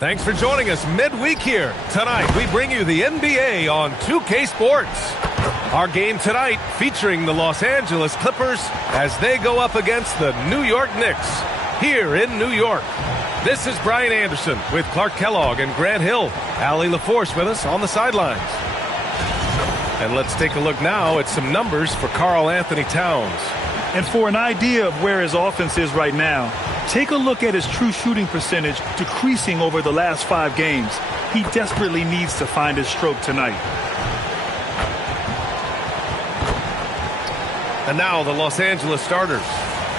Thanks for joining us midweek here. Tonight, we bring you the NBA on 2K Sports. Our game tonight featuring the Los Angeles Clippers as they go up against the New York Knicks here in New York. This is Brian Anderson with Clark Kellogg and Grant Hill. Allie LaForce with us on the sidelines. And let's take a look now at some numbers for Karl Anthony Towns. And for an idea of where his offense is right now, take a look at his true shooting percentage decreasing over the last 5 games. He desperately needs to find his stroke tonight. And now the Los Angeles starters.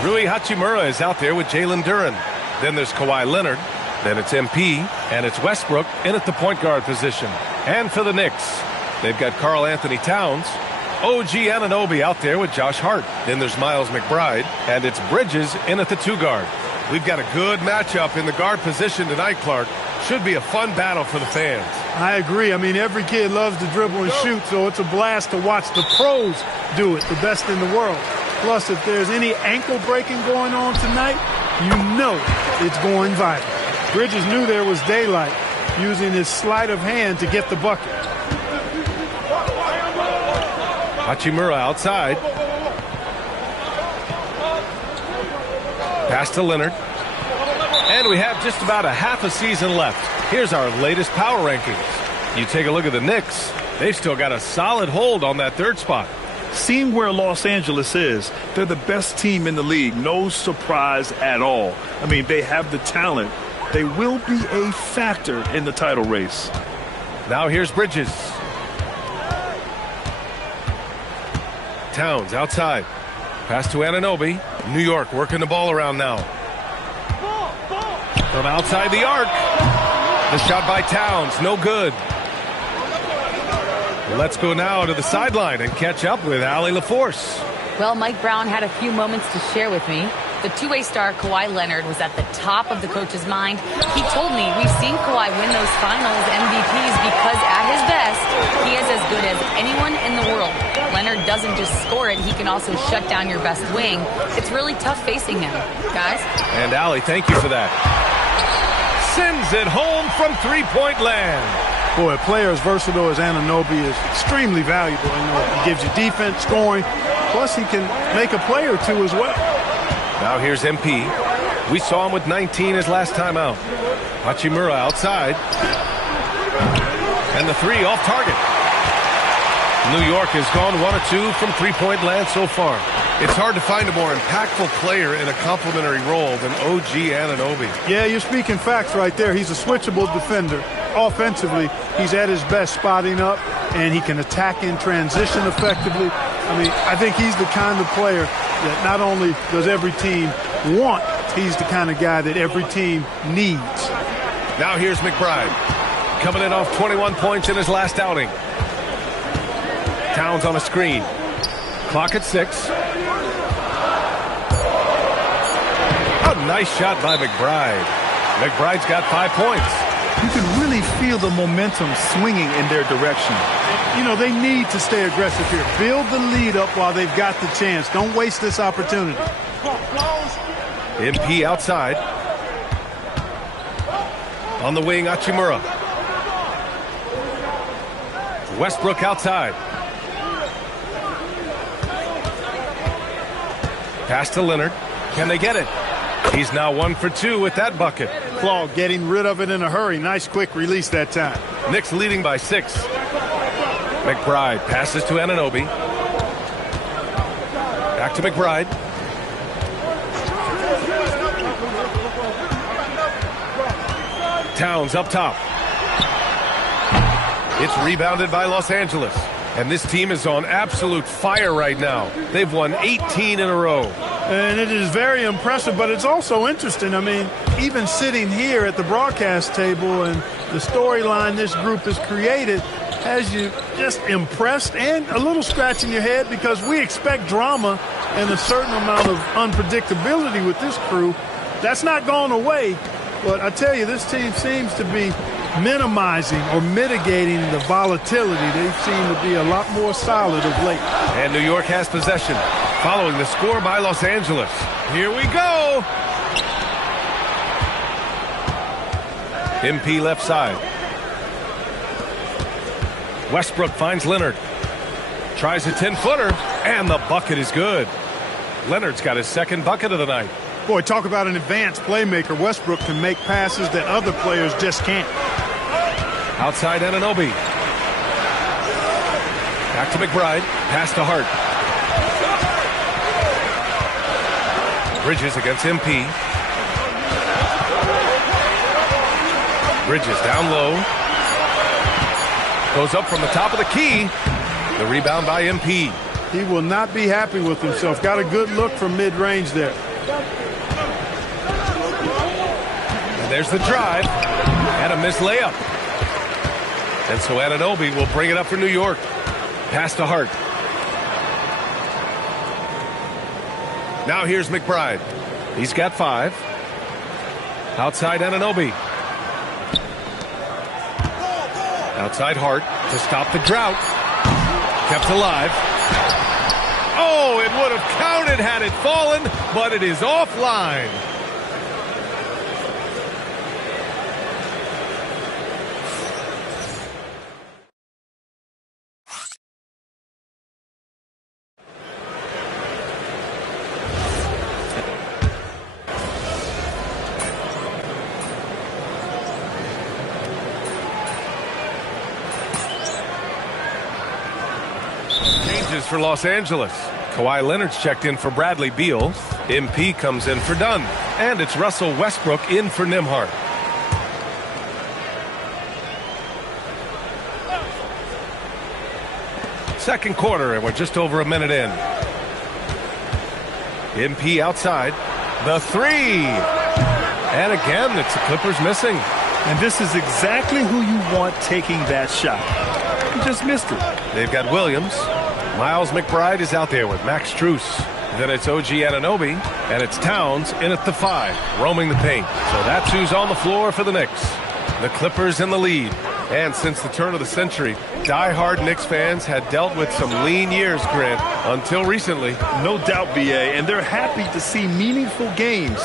Rui Hachimura is out there with Jalen Duren. Then there's Kawhi Leonard. Then it's MP. And it's Westbrook in at the point guard position. And for the Knicks, they've got Karl Anthony Towns. OG Anunoby out there with Josh Hart. Then there's Miles McBride. And it's Bridges in at the 2 guard. We've got a good matchup in the guard position tonight, Clark. Should be a fun battle for the fans. I agree. I mean, every kid loves to dribble and shoot, so it's a blast to watch the pros do it, the best in the world. Plus, if there's any ankle breaking going on tonight, you know it's going viral. Bridges knew there was daylight, using his sleight of hand to get the bucket. Hachimura outside. Pass to Leonard. And we have just about a half a season left. Here's our latest power rankings. You take a look at the Knicks. They've still got a solid hold on that 3rd spot. Seeing where Los Angeles is, they're the best team in the league. No surprise at all. I mean, they have the talent. They will be a factor in the title race. Now here's Bridges. Towns outside. Pass to Anunoby. New York working the ball around now. From outside the arc. The shot by Towns, no good. Let's go now to the sideline and catch up with Allie LaForce. Well, Mike Brown had a few moments to share with me. The two-way star Kawhi Leonard was at the top of the coach's mind. He told me we've seen Kawhi win those finals MVPs because at his best, he is as good as anyone in the world. Leonard doesn't just score it, he can also shut down your best wing. It's really tough facing him, guys. And Allie, thank you for that. Sends it home from three-point land. Boy, a player as versatile as Anunoby is extremely valuable. You know, he gives you defense, scoring, plus he can make a play or two as well. Now here's MP. We saw him with 19 his last time out. Hachimura outside. And the 3 off target. New York has gone 1 of 2 from three-point land so far. It's hard to find a more impactful player in a complementary role than OG Anunoby. Yeah, you're speaking facts right there. He's a switchable defender. Offensively, he's at his best spotting up, and he can attack in transition effectively. I mean, I think he's the kind of player that not only does every team want, he's the kind of guy that every team needs. Now here's McBride. Coming in off 21 points in his last outing. Towns on a screen. Clock at 6. A nice shot by McBride. McBride's got 5 points. You can really feel the momentum swinging in their direction. You know, they need to stay aggressive here. Build the lead up while they've got the chance. Don't waste this opportunity. MP outside. On the wing, Hachimura. Westbrook outside. Pass to Leonard. Can they get it? He's now 1 for 2 with that bucket. Claude getting rid of it in a hurry. Nice quick release that time. Knicks leading by 6. McBride passes to Anunoby. Back to McBride. Towns up top. It's rebounded by Los Angeles. And this team is on absolute fire right now. They've won 18 in a row. And it is very impressive, but it's also interesting. I mean, even sitting here at the broadcast table and the storyline this group has created has you just impressed and a little scratching your head because we expect drama and a certain amount of unpredictability with this crew. That's not gone away, but I tell you, this team seems to be minimizing or mitigating the volatility. They seem to be a lot more solid of late. And New York has possession following the score by Los Angeles. Here we go. MP left side. Westbrook finds Leonard. Tries a 10-footer, and the bucket is good. Leonard's got his second bucket of the night. Boy, talk about an advanced playmaker. Westbrook can make passes that other players just can't. Outside Anunoby. Back to McBride. Pass to Hart. Bridges against MP. Bridges down low. Goes up from the top of the key. The rebound by MP. He will not be happy with himself. Got a good look from mid-range there. And there's the drive. And a missed layup. And so Anunoby will bring it up for New York. Pass to Hart. Now here's McBride. He's got 5. Outside Anunoby. Outside Hart to stop the drought. Kept alive. Oh, it would have counted had it fallen, but it is offline. For Los Angeles. Kawhi Leonard's checked in for Bradley Beal. MP comes in for Dunn. And it's Russell Westbrook in for Nembhard. Second quarter, and we're just over a minute in. MP outside. The 3. And again, it's the Clippers missing. And this is exactly who you want taking that shot. He just missed it. They've got Williams. Miles McBride is out there with Max Strus. Then it's OG Anunoby, and it's Towns in at the 5, roaming the paint. So that's who's on the floor for the Knicks. The Clippers in the lead. And since the turn of the century, die-hard Knicks fans had dealt with some lean years, Grant, until recently. No doubt, BA, and they're happy to see meaningful games.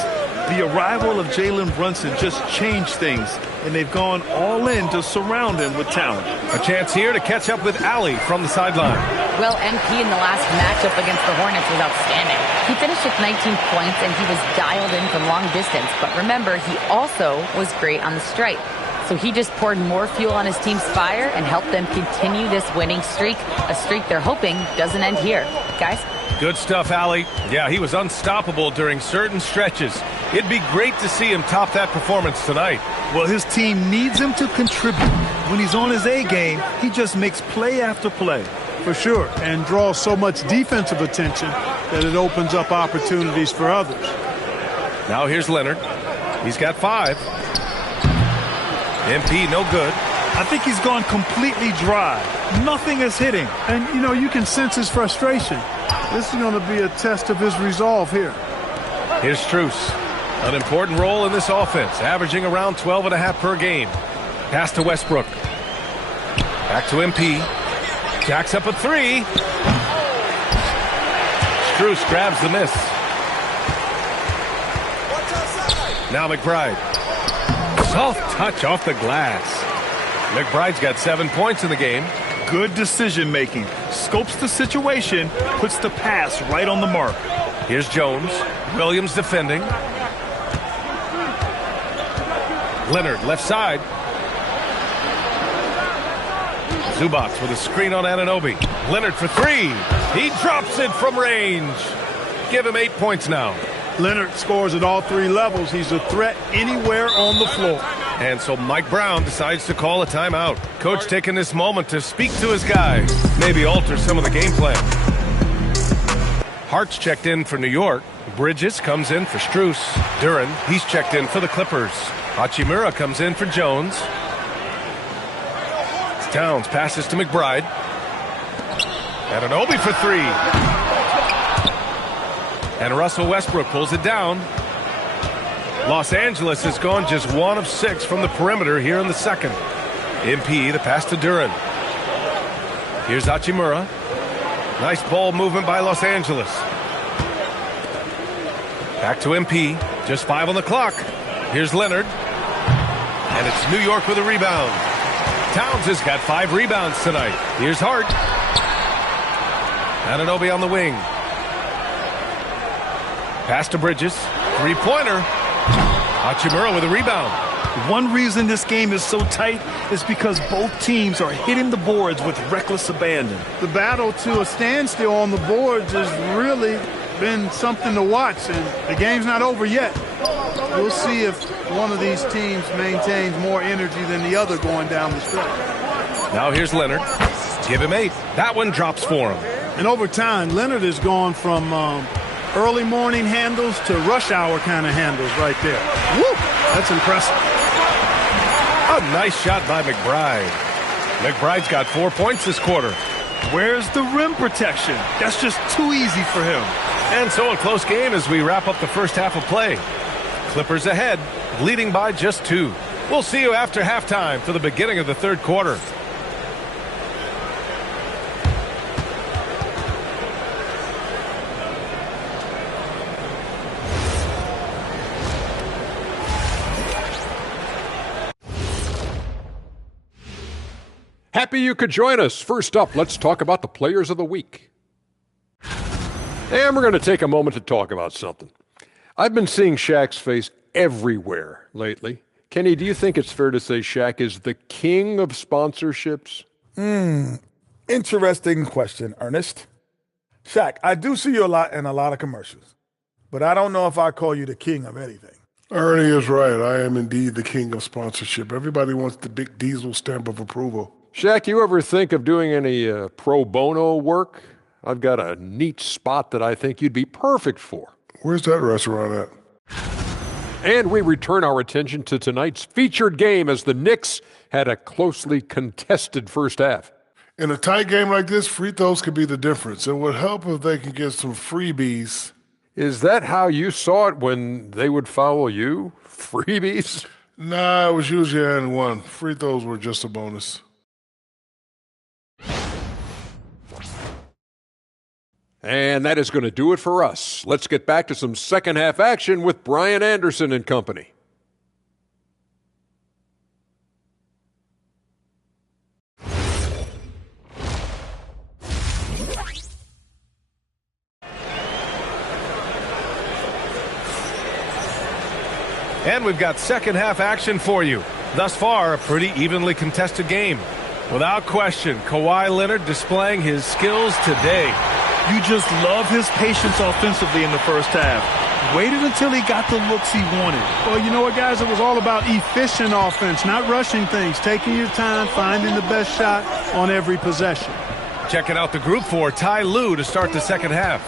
The arrival of Jalen Brunson just changed things, and they've gone all in to surround him with talent. A chance here to catch up with Allie from the sideline. Well, MP in the last matchup against the Hornets was outstanding. He finished with 19 points, and he was dialed in from long distance. But remember, he also was great on the stripe. So he just poured more fuel on his team's fire and helped them continue this winning streak, a streak they're hoping doesn't end here. Guys? Good stuff, Allie. Yeah, he was unstoppable during certain stretches. It'd be great to see him top that performance tonight. Well, his team needs him to contribute. When he's on his A game, he just makes play after play. For sure, and draws so much defensive attention that it opens up opportunities for others. Now here's Leonard. He's got 5. MP, no good. I think he's gone completely dry. Nothing is hitting. And, you know, you can sense his frustration. This is going to be a test of his resolve here. Here's Strus. An important role in this offense, averaging around 12.5 per game. Pass to Westbrook. Back to MP. Jacks up a 3. Strus grabs the miss. Now McBride. Soft touch off the glass. McBride's got 7 points in the game. Good decision making. Scopes the situation, puts the pass right on the mark. Here's Jones. Williams defending. Leonard left side. Zubac with a screen on Anunoby. Leonard for 3. He drops it from range. Give him 8 points now. Leonard scores at all 3 levels. He's a threat anywhere on the floor. And so Mike Brown decides to call a timeout. Coach taking this moment to speak to his guys. Maybe alter some of the game plan. Hart's checked in for New York. Bridges comes in for Strus. Duren, he's checked in for the Clippers. Hachimura comes in for Jones. Towns passes to McBride. Anunoby for 3. And Russell Westbrook pulls it down. Los Angeles has gone just 1 of 6 from the perimeter here in the second. MP, the pass to Duren. Here's Hachimura. Nice ball movement by Los Angeles. Back to MP. Just 5 on the clock. Here's Leonard. and it's New York with a rebound. Towns has got 5 rebounds tonight. Here's Hart. Anunoby on the wing. Pass to Bridges. Three-pointer. Hachimura with a rebound. One reason this game is so tight is because both teams are hitting the boards with reckless abandon. The battle to a standstill on the boards has really been something to watch, and the game's not over yet. We'll see if one of these teams maintains more energy than the other going down the stretch. Now here's Leonard. Give him 8. That one drops for him. And over time, Leonard has gone from early morning handles to rush hour kind of handles right there. Woo! That's impressive. A nice shot by McBride. McBride's got 4 points this quarter. Where's the rim protection? That's just too easy for him. And so a close game as we wrap up the first half of play. Clippers ahead, leading by just 2. We'll see you after halftime for the beginning of the third quarter. Happy you could join us. First up, let's talk about the players of the week. And we're going to take a moment to talk about something. I've been seeing Shaq's face everywhere lately. Kenny, do you think it's fair to say Shaq is the king of sponsorships? Interesting question, Ernest. Shaq, I do see you a lot in a lot of commercials, but I don't know if I call you the king of anything. Ernie is right. I am indeed the king of sponsorship. Everybody wants the big diesel stamp of approval. Shaq, you ever think of doing any pro bono work? I've got a neat spot that I think you'd be perfect for. Where's that restaurant at? And we return our attention to tonight's featured game as the Knicks had a closely contested first half. In a tight game like this, free throws could be the difference. It would help if they could get some freebies. Is that how you saw it when they would foul you? Freebies? Nah, it was usually and one. Free throws were just a bonus. And that is going to do it for us. Let's get back to some second half action with Brian Anderson and company. And we've got second half action for you. Thus far, a pretty evenly contested game. Without question, Kawhi Leonard displaying his skills today. You just love his patience offensively in the first half. Waited until he got the looks he wanted. Well, you know what, guys? It was all about efficient offense, not rushing things, taking your time, finding the best shot on every possession. Checking out the group for Ty Lue to start the second half.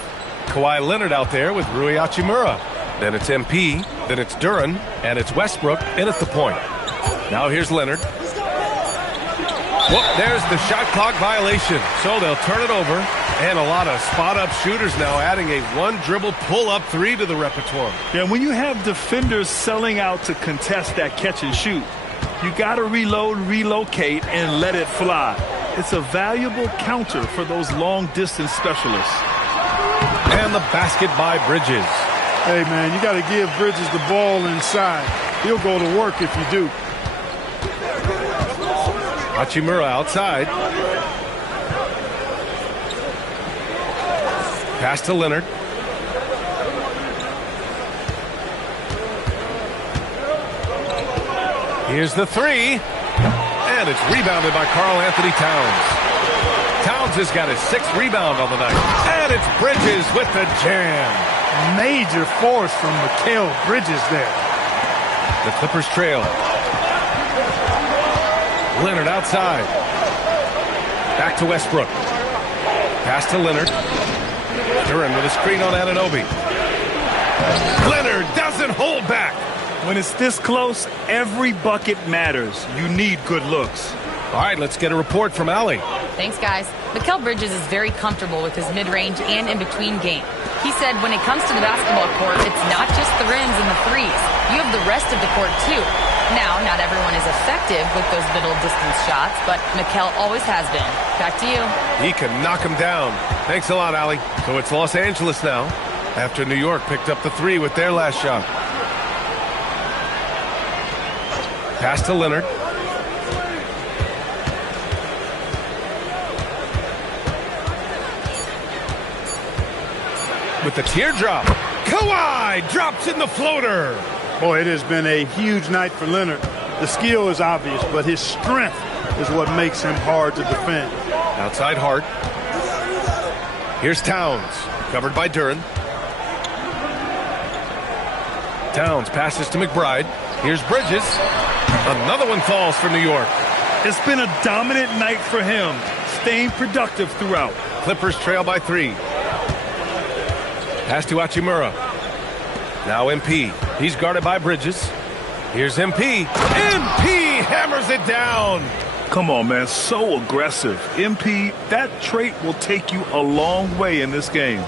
Kawhi Leonard out there with Rui Hachimura. Then it's MP, then it's Duren, and it's Westbrook in at the point. Now here's Leonard. Well, there's the shot clock violation. So they'll turn it over. And a lot of spot-up shooters now adding a one-dribble pull-up 3 to the repertoire. Yeah, when you have defenders selling out to contest that catch and shoot, you got to reload, relocate, and let it fly. It's a valuable counter for those long-distance specialists. And the basket by Bridges. Hey, man, you got to give Bridges the ball inside. He'll go to work if you do. Hachimura outside. Pass to Leonard. Here's the 3. And it's rebounded by Karl-Anthony Towns. Towns has got his 6th rebound on the night. And it's Bridges with the jam. Major force from Mikal Bridges there. The Clippers trail. Leonard outside. Back to Westbrook. Pass to Leonard. Duren with a screen on Anunoby. Leonard doesn't hold back. When it's this close, every bucket matters. You need good looks. All right, let's get a report from Allie. Thanks, guys. Mikal Bridges is very comfortable with his mid-range and in-between game. He said when it comes to the basketball court, it's not just the rims and the threes. You have the rest of the court, too. Now, not everyone is effective with those middle-distance shots, but Mikal always has been. Back to you. He can knock him down. Thanks a lot, Allie. So it's Los Angeles now, after New York picked up the 3 with their last shot. Pass to Leonard. With the teardrop. Kawhi drops in the floater. Boy, it has been a huge night for Leonard. The skill is obvious, but his strength is what makes him hard to defend. Outside Hart. Here's Towns, covered by Duren. Towns passes to McBride. Here's Bridges. Another one falls for New York. It's been a dominant night for him, staying productive throughout. Clippers trail by 3. Pass to Hachimura. Now MP. He's guarded by Bridges. Here's MP. MP hammers it down. Come on, man. So aggressive. MP, that trait will take you a long way in this game.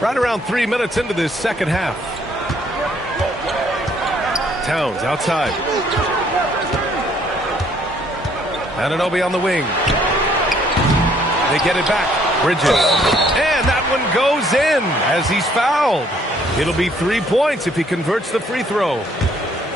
Right around 3 minutes into this second half. Towns outside. Anunoby on the wing. They get it back. Bridges. And that one goes in as he's fouled. It'll be 3 points if he converts the free throw.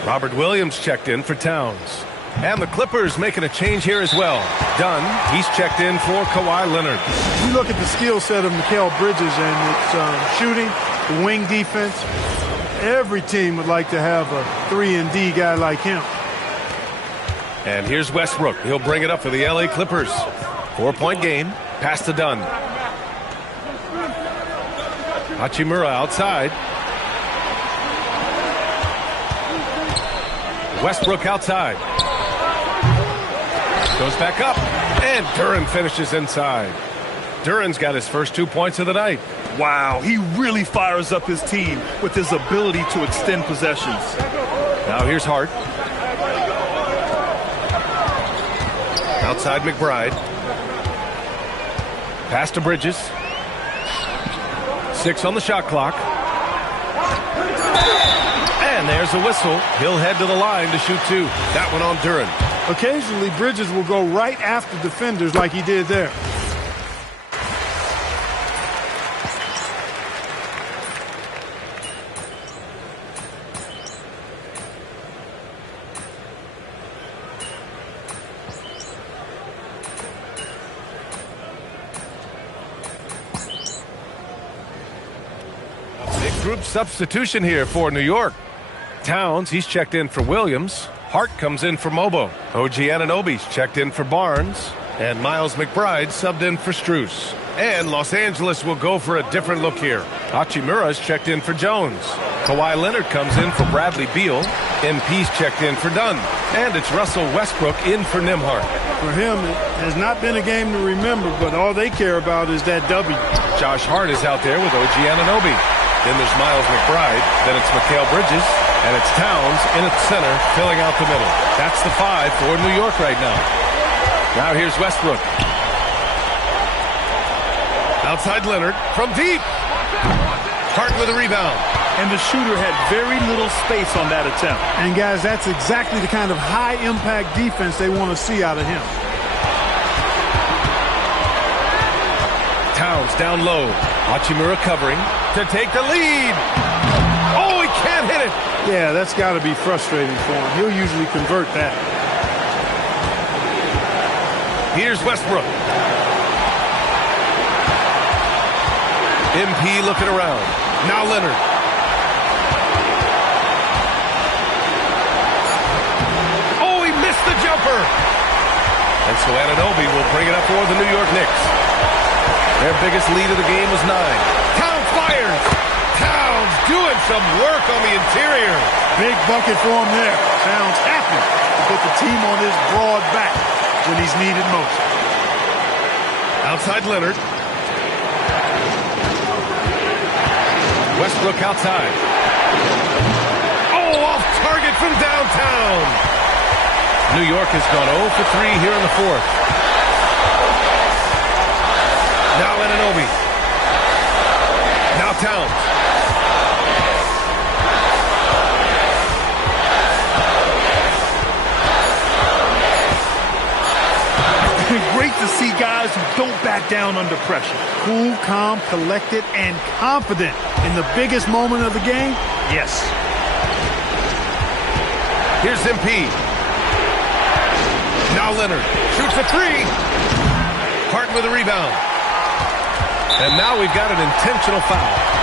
Robert Williams checked in for Towns. And the Clippers making a change here as well. Dunn, he's checked in for Kawhi Leonard. You look at the skill set of Mikal Bridges and it's shooting, the wing defense. Every team would like to have a 3-and-D guy like him. And here's Westbrook. He'll bring it up for the LA Clippers. 4-point game. Pass to Dunn. Hachimura outside. Westbrook outside. Goes back up. And Duren finishes inside. Duren's got his first 2 points of the night. Wow, he really fires up his team with his ability to extend possessions. Now here's Hart. Outside McBride. Pass to Bridges. 6 on the shot clock. And there's a whistle. He'll head to the line to shoot 2. That one on Duren. Occasionally, Bridges will go right after defenders like he did there. Group substitution here for New York. Towns, he's checked in for Williams. Hart comes in for Mobo. OG Anunoby's checked in for Barnes. And Miles McBride subbed in for Strus. And Los Angeles will go for a different look here. Hachimura's checked in for Jones. Kawhi Leonard comes in for Bradley Beal. MP's checked in for Dunn. And it's Russell Westbrook in for Nembhard. For him, it has not been a game to remember, but all they care about is that W. Josh Hart is out there with OG Anunoby. Then there's Miles McBride. Then it's Mikal Bridges. And it's Towns in at center, filling out the middle. That's the 5 for New York right now. Now here's Westbrook. Outside Leonard from deep. Hart with a rebound. And the shooter had very little space on that attempt. And guys, that's exactly the kind of high-impact defense they want to see out of him. Towns down low. Hachimura covering to take the lead. Oh, he can't hit it. Yeah, that's got to be frustrating for him. He'll usually convert that. Here's Westbrook. MP looking around. Now Leonard. Oh, he missed the jumper. And so Anunoby will bring it up for the New York Knicks. Their biggest lead of the game was 9. Towns fires. Towns doing some work on the interior. Big bucket for him there. Towns happy to put the team on his broad back when he's needed most. Outside Leonard. Westbrook outside. Oh, off target from downtown. New York has gone 0 for 3 here in the 4th. Now Anunoby. Now Towns. Great to see guys who don't back down under pressure. Cool, calm, collected, and confident in the biggest moment of the game. Yes. Here's MP. Now Leonard shoots a three. Harden with a rebound. And now we've got an intentional foul.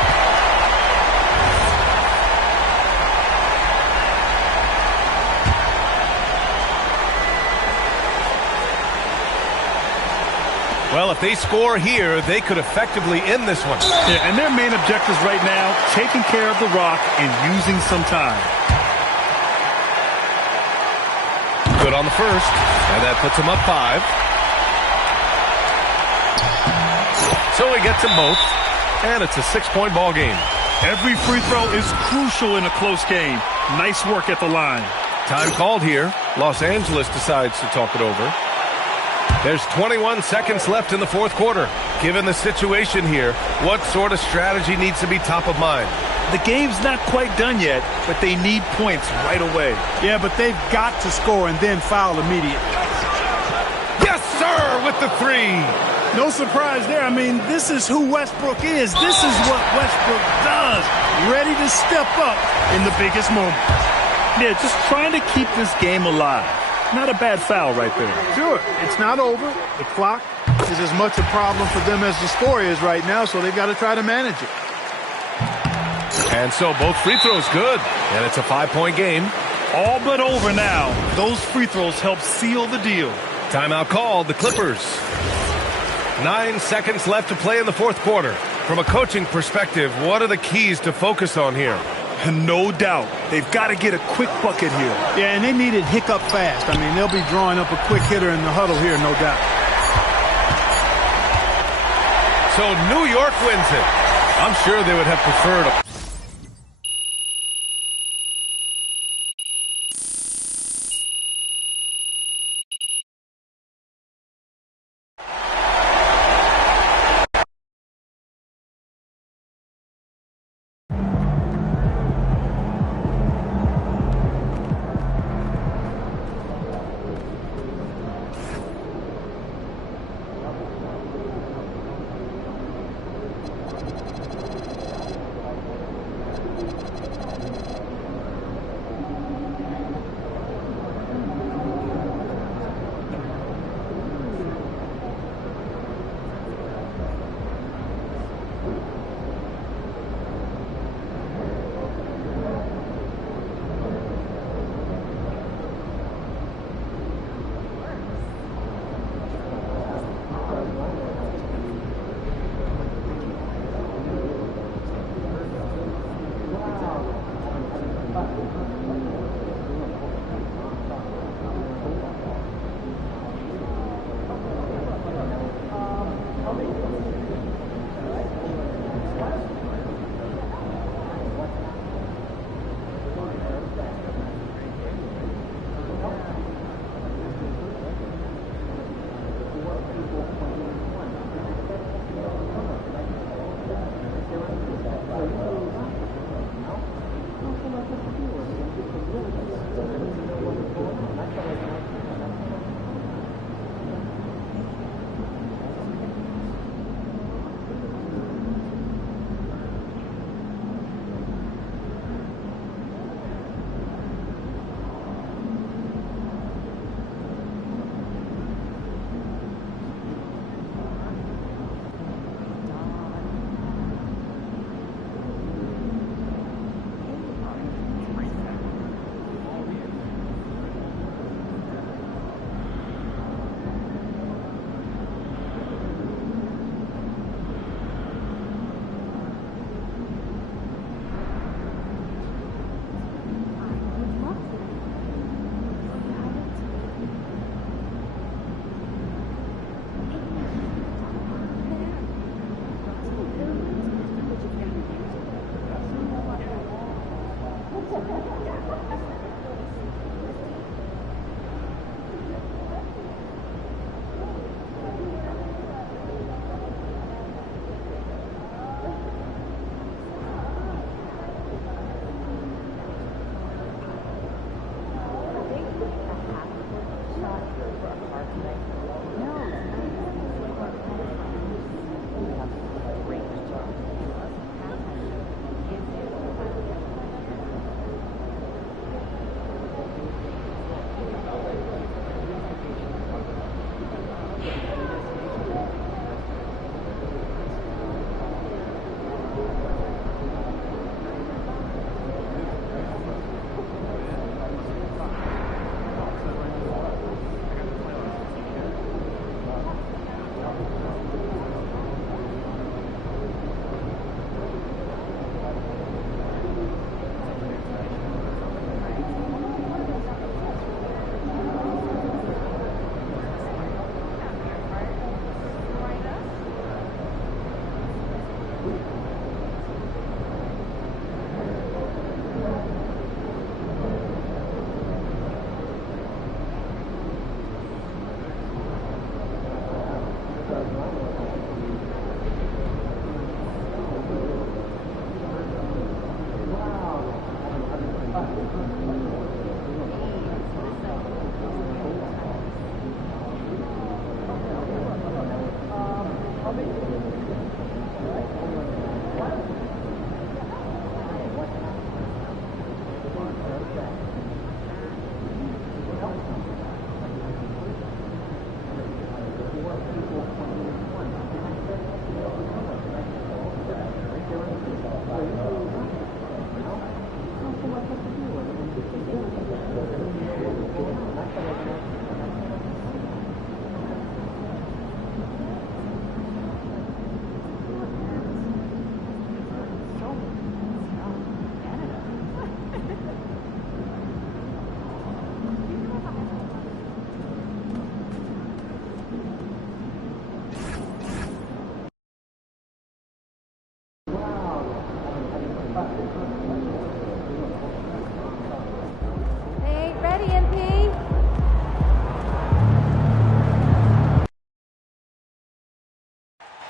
Well, if they score here, they could effectively end this one. Yeah, and their main objectives right now, taking care of the rock and using some time. Good on the first, and that puts them up 5. So he gets them both, and it's a 6-point ball game. Every free throw is crucial in a close game. Nice work at the line. Time called here. Los Angeles decides to talk it over. There's 21 seconds left in the fourth quarter. Given the situation here, what sort of strategy needs to be top of mind? The game's not quite done yet, but they need points right away. Yeah, but they've got to score and then foul immediately. Yes, sir, with the three. No surprise there. I mean, this is who Westbrook is. This is what Westbrook does. Ready to step up in the biggest moment. Yeah, just trying to keep this game alive. Not a bad foul right there. Sure, it's not over. The clock is as much a problem for them as the score is right now, so they've got to try to manage it. And so both free throws good, and it's a 5-point game. All but over now. Those free throws help seal the deal. Timeout called, the Clippers. 9 seconds left to play in the fourth quarter. From a coaching perspective, what are the keys to focus on here? No doubt. They've got to get a quick bucket here. Yeah, and they need it hiccup fast. I mean, they'll be drawing up a quick hitter in the huddle here, no doubt. So New York wins it. I'm sure they would have preferred a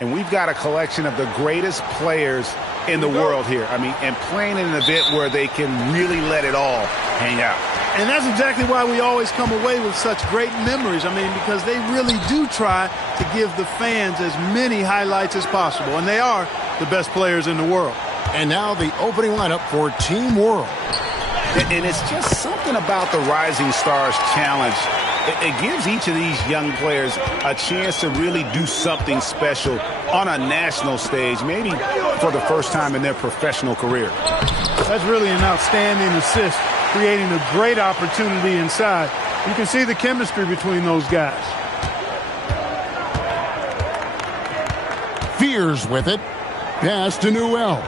And we've got a collection of the greatest players in the world here. I mean, and playing in an event where they can really let it all hang out. And that's exactly why we always come away with such great memories. I mean, because they really do try to give the fans as many highlights as possible. And they are the best players in the world. And now the opening lineup for Team World. And it's just something about the Rising Stars Challenge. It gives each of these young players a chance to really do something special on a national stage, maybe for the first time in their professional career. That's really an outstanding assist, creating a great opportunity inside. You can see the chemistry between those guys. Fears with it. Pass to Newell.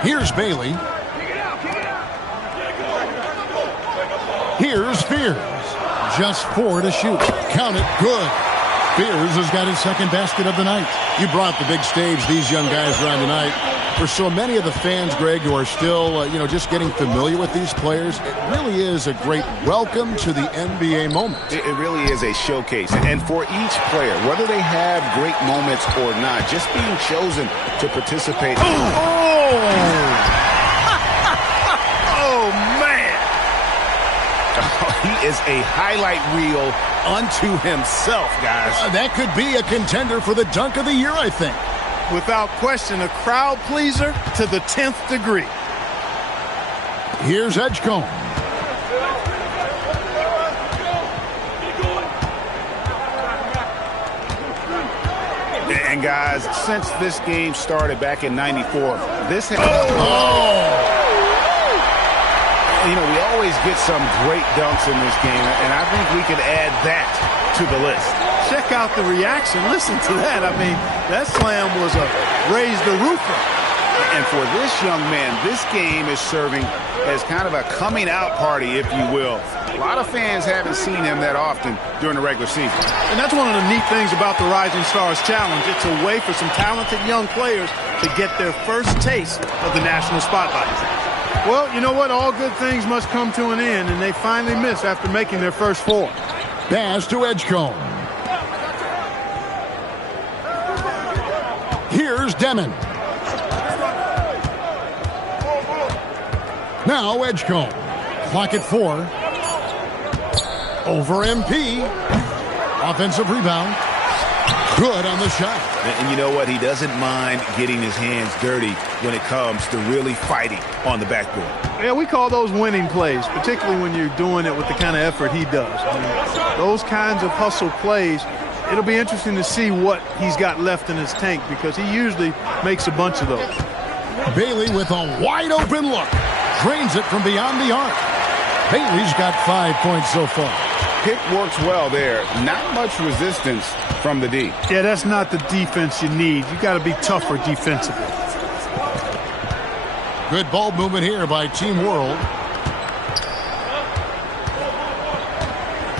Here's Bailey. Here's Fears. Just 4 to shoot. Count it. Good. Fears has got his second basket of the night. You brought the big stage these young guys around tonight. For so many of the fans, Greg, who are still, just getting familiar with these players, it really is a great welcome to the NBA moment. It really is a showcase. And for each player, whether they have great moments or not, just being chosen to participate. Oh, man. He is a highlight reel unto himself, guys. That could be a contender for the dunk of the year, I think. Without question, a crowd pleaser to the 10th degree. Here's Edgecombe. And guys, since this game started back in '94, this has... You know, we always get some great dunks in this game, and I think we could add that to the list. Check out the reaction. Listen to that. I mean, that slam was a raise the roofer. And for this young man, this game is serving as kind of a coming out party, if you will. A lot of fans haven't seen him that often during the regular season. And that's one of the neat things about the Rising Stars Challenge. It's a way for some talented young players to get their first taste of the national spotlight. Well, you know what? All good things must come to an end, and they finally miss after making their first 4. Pass to Edgecombe. Here's Demon. Now Edgecombe. Clock at 4. Over MP. Offensive rebound. Good on the shot. And you know what? He doesn't mind getting his hands dirty when it comes to really fighting on the backboard. Yeah, we call those winning plays, particularly when you're doing it with the kind of effort he does. I mean, those kinds of hustle plays, it'll be interesting to see what he's got left in his tank because he usually makes a bunch of those. Bailey with a wide open look. Drains it from beyond the arc. Bailey's got 5 points so far. Pick works well there. Not much resistance from the D. Yeah, that's not the defense you need. You got to be tougher defensively. Good ball movement here by Team World.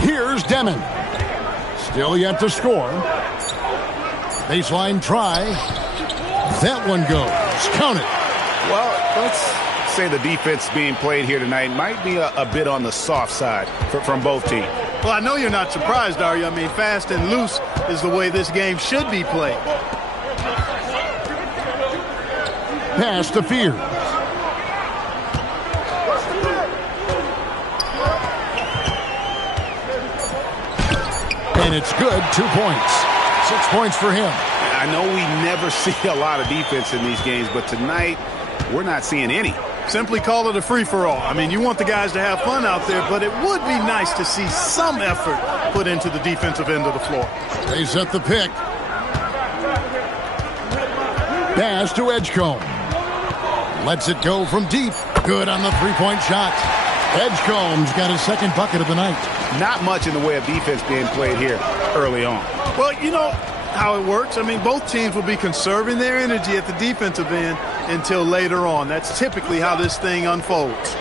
Here's Demon. Still yet to score. Baseline try. That one goes. Count it. Well, let's say the defense being played here tonight might be a bit on the soft side from both teams. Well, I know you're not surprised, are you? I mean, fast and loose is the way this game should be played. Pass to Fears. And it's good. 2 points. 6 points for him. I know we never see a lot of defense in these games, but tonight we're not seeing any. Simply call it a free-for-all. I mean, you want the guys to have fun out there, but it would be nice to see some effort put into the defensive end of the floor. They set the pick. Pass to Edgecombe. Lets it go from deep. Good on the three-point shot. Edgecombe's got his second bucket of the night. Not much in the way of defense being played here early on. Well, you know how it works. I mean, both teams will be conserving their energy at the defensive end until later on. That's typically how this thing unfolds.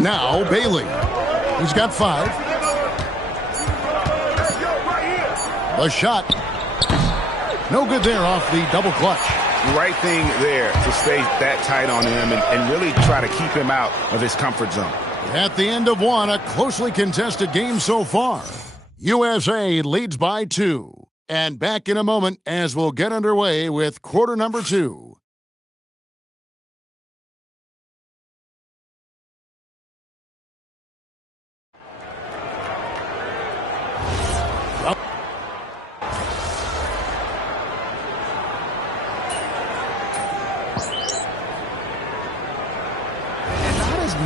Now Bailey. He's got 5. A shot. No good there off the double clutch. Right thing there to stay that tight on him and really try to keep him out of his comfort zone. At the end of one, a closely contested game so far. USA leads by 2. And back in a moment as we'll get underway with quarter number 2.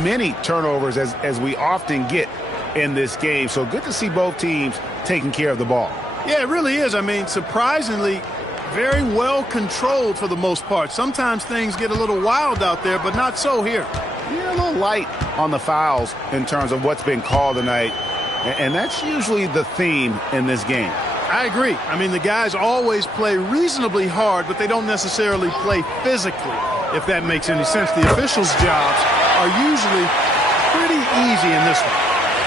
Many turnovers as we often get in this game. So good to see both teams taking care of the ball. Yeah, it really is. I mean, surprisingly, very well controlled for the most part. Sometimes things get a little wild out there, but not so here. You're a little light on the fouls in terms of what's been called tonight, and that's usually the theme in this game. I agree. I mean, the guys always play reasonably hard, but they don't necessarily play physically, if that makes any sense. The officials' jobs are usually pretty easy in this one.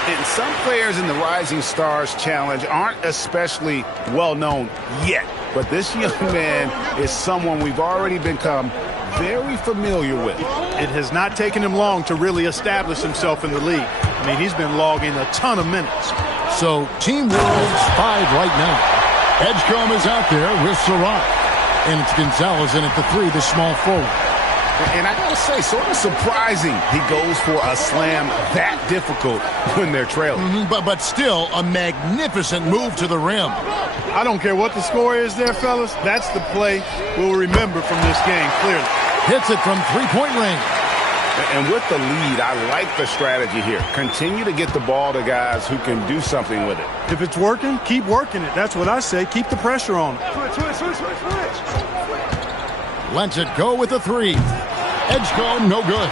And some players in the Rising Stars Challenge aren't especially well known yet, but this young man is someone we've already become very familiar with. It has not taken him long to really establish himself in the league. I mean, he's been logging a ton of minutes. So Team World's 5 right now. Edgecombe is out there with Surratt. And it's Gonzalez in at the 3, the small forward. And I got to say, sort of surprising he goes for a slam that difficult when they're trailing. But still, a magnificent move to the rim. I don't care what the score is there, fellas. That's the play we'll remember from this game, clearly. Hits it from three-point range. And with the lead, I like the strategy here. Continue to get the ball to guys who can do something with it. If it's working, keep working it. That's what I say. Keep the pressure on it. Switch. Lets it go with the 3. Edgecombe, no good.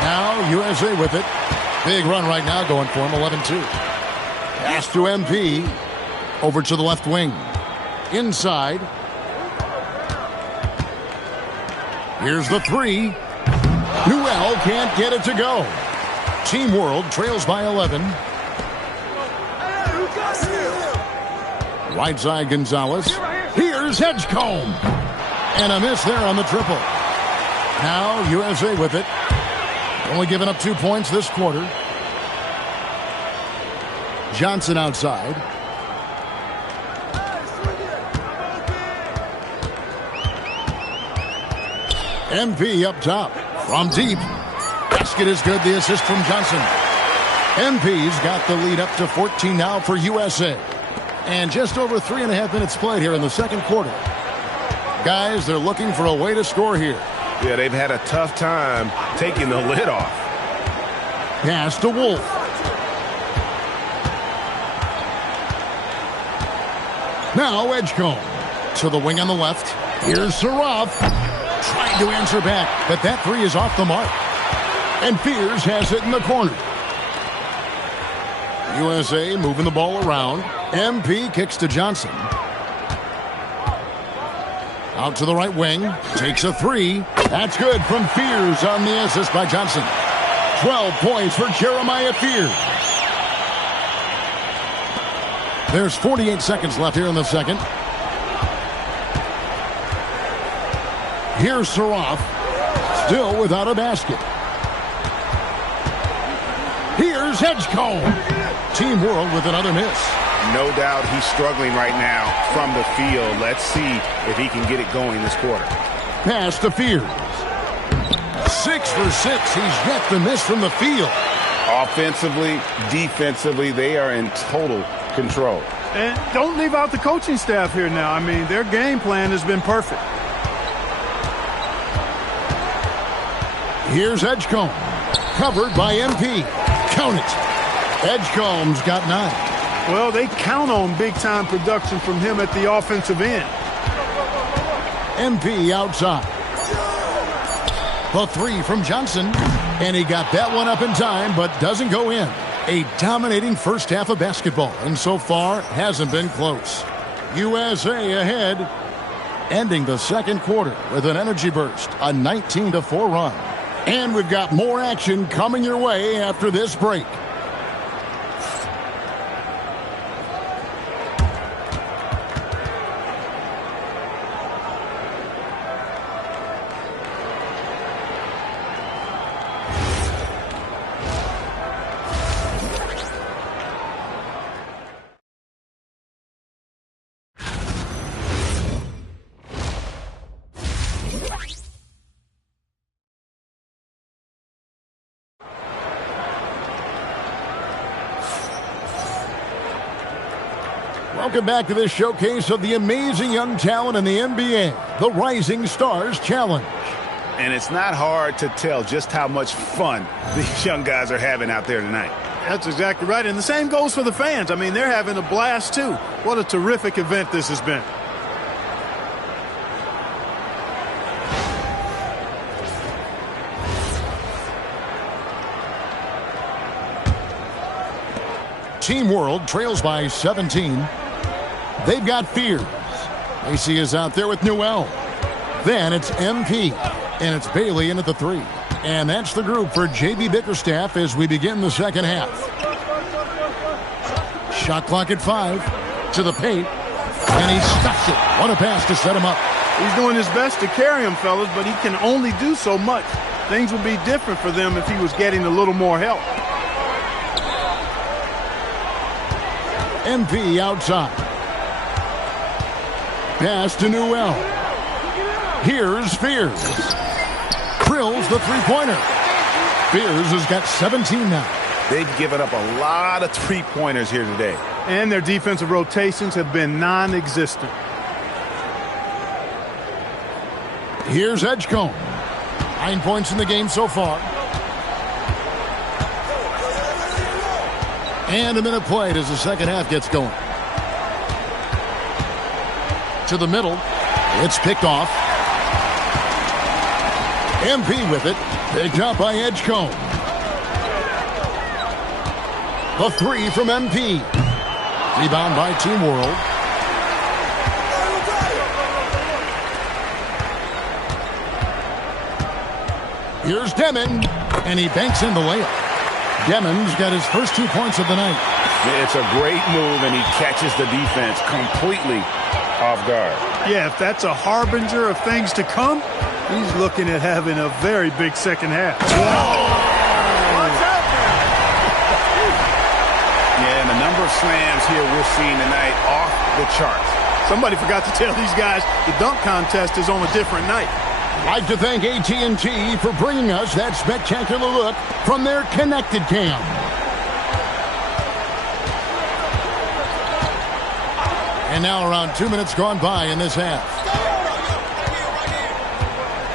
Now USA with it. Big run right now going for him, 11-2. Pass to MP. Over to the left wing. Inside. Here's the 3. Newell can't get it to go. Team World trails by 11. Right side Gonzalez. Here's Edgecombe. And a miss there on the triple. Now USA with it. Only giving up 2 points this quarter. Johnson outside. MP up top. From deep. Basket is good. The assist from Johnson. MP's got the lead up to 14 now for USA. And just over 3.5 minutes played here in the second quarter. Guys, they're looking for a way to score here. Yeah, they've had a tough time taking the lid off. Pass to Wolf. Now Edgecombe. To the wing on the left. Here's Surratt. Trying to answer back, but that 3 is off the mark. And Fears has it in the corner. USA moving the ball around. MP kicks to Johnson. Out to the right wing. Takes a 3. That's good from Fears on the assist by Johnson. 12 points for Jeremiah Fears. There's 48 seconds left here in the second. Here's Surratt. Still without a basket. Here's Edgecombe. Team World with another miss. No doubt he's struggling right now from the field. Let's see if he can get it going this quarter. Pass to Fears. 6 for 6. He's yet to miss from the field. Offensively, defensively, they are in total control. And don't leave out the coaching staff here now. I mean, their game plan has been perfect. Here's Edgecombe. Covered by MP. Count it. Edgecombe's got 9. Well, they count on big-time production from him at the offensive end. MP outside. The 3 from Johnson. And he got that one up in time, but doesn't go in. A dominating first half of basketball, and so far hasn't been close. USA ahead, ending the second quarter with an energy burst, a 19-4 run. And we've got more action coming your way after this break. Welcome back to this showcase of the amazing young talent in the NBA, the Rising Stars Challenge. And it's not hard to tell just how much fun these young guys are having out there tonight. That's exactly right. And the same goes for the fans. I mean, they're having a blast, too. What a terrific event this has been. Team World trails by 17. They've got Fears. Macy is out there with Newell. Then it's MP. And it's Bailey in at the 3. And that's the group for J.B. Bickerstaff as we begin the second half. Shot clock at 5. To the paint. And he stuffs it. What a pass to set him up. He's doing his best to carry him, fellas, but he can only do so much. Things would be different for them if he was getting a little more help. MP outside. Pass to Newell. Here's Fears. Drills the three-pointer. Fears has got 17 now. They've given up a lot of three-pointers here today. And their defensive rotations have been non-existent. Here's Edgecombe. 9 points in the game so far. And a minute played as the second half gets going. To the middle. It's picked off. MP with it. Picked up by Edgecombe. The 3 from MP. Rebound by Team World. Here's Demon. And he banks in the layup. Demon's got his first 2 points of the night. It's a great move, and he catches the defense completely off guard. Yeah, if that's a harbinger of things to come, he's looking at having a very big second half. Yeah, and the number of slams here we're seeing tonight off the charts. Somebody forgot to tell these guys the dunk contest is on a different night. I'd like to thank AT&T for bringing us that spectacular look from their Connected Cam. And now around 2 minutes gone by in this half.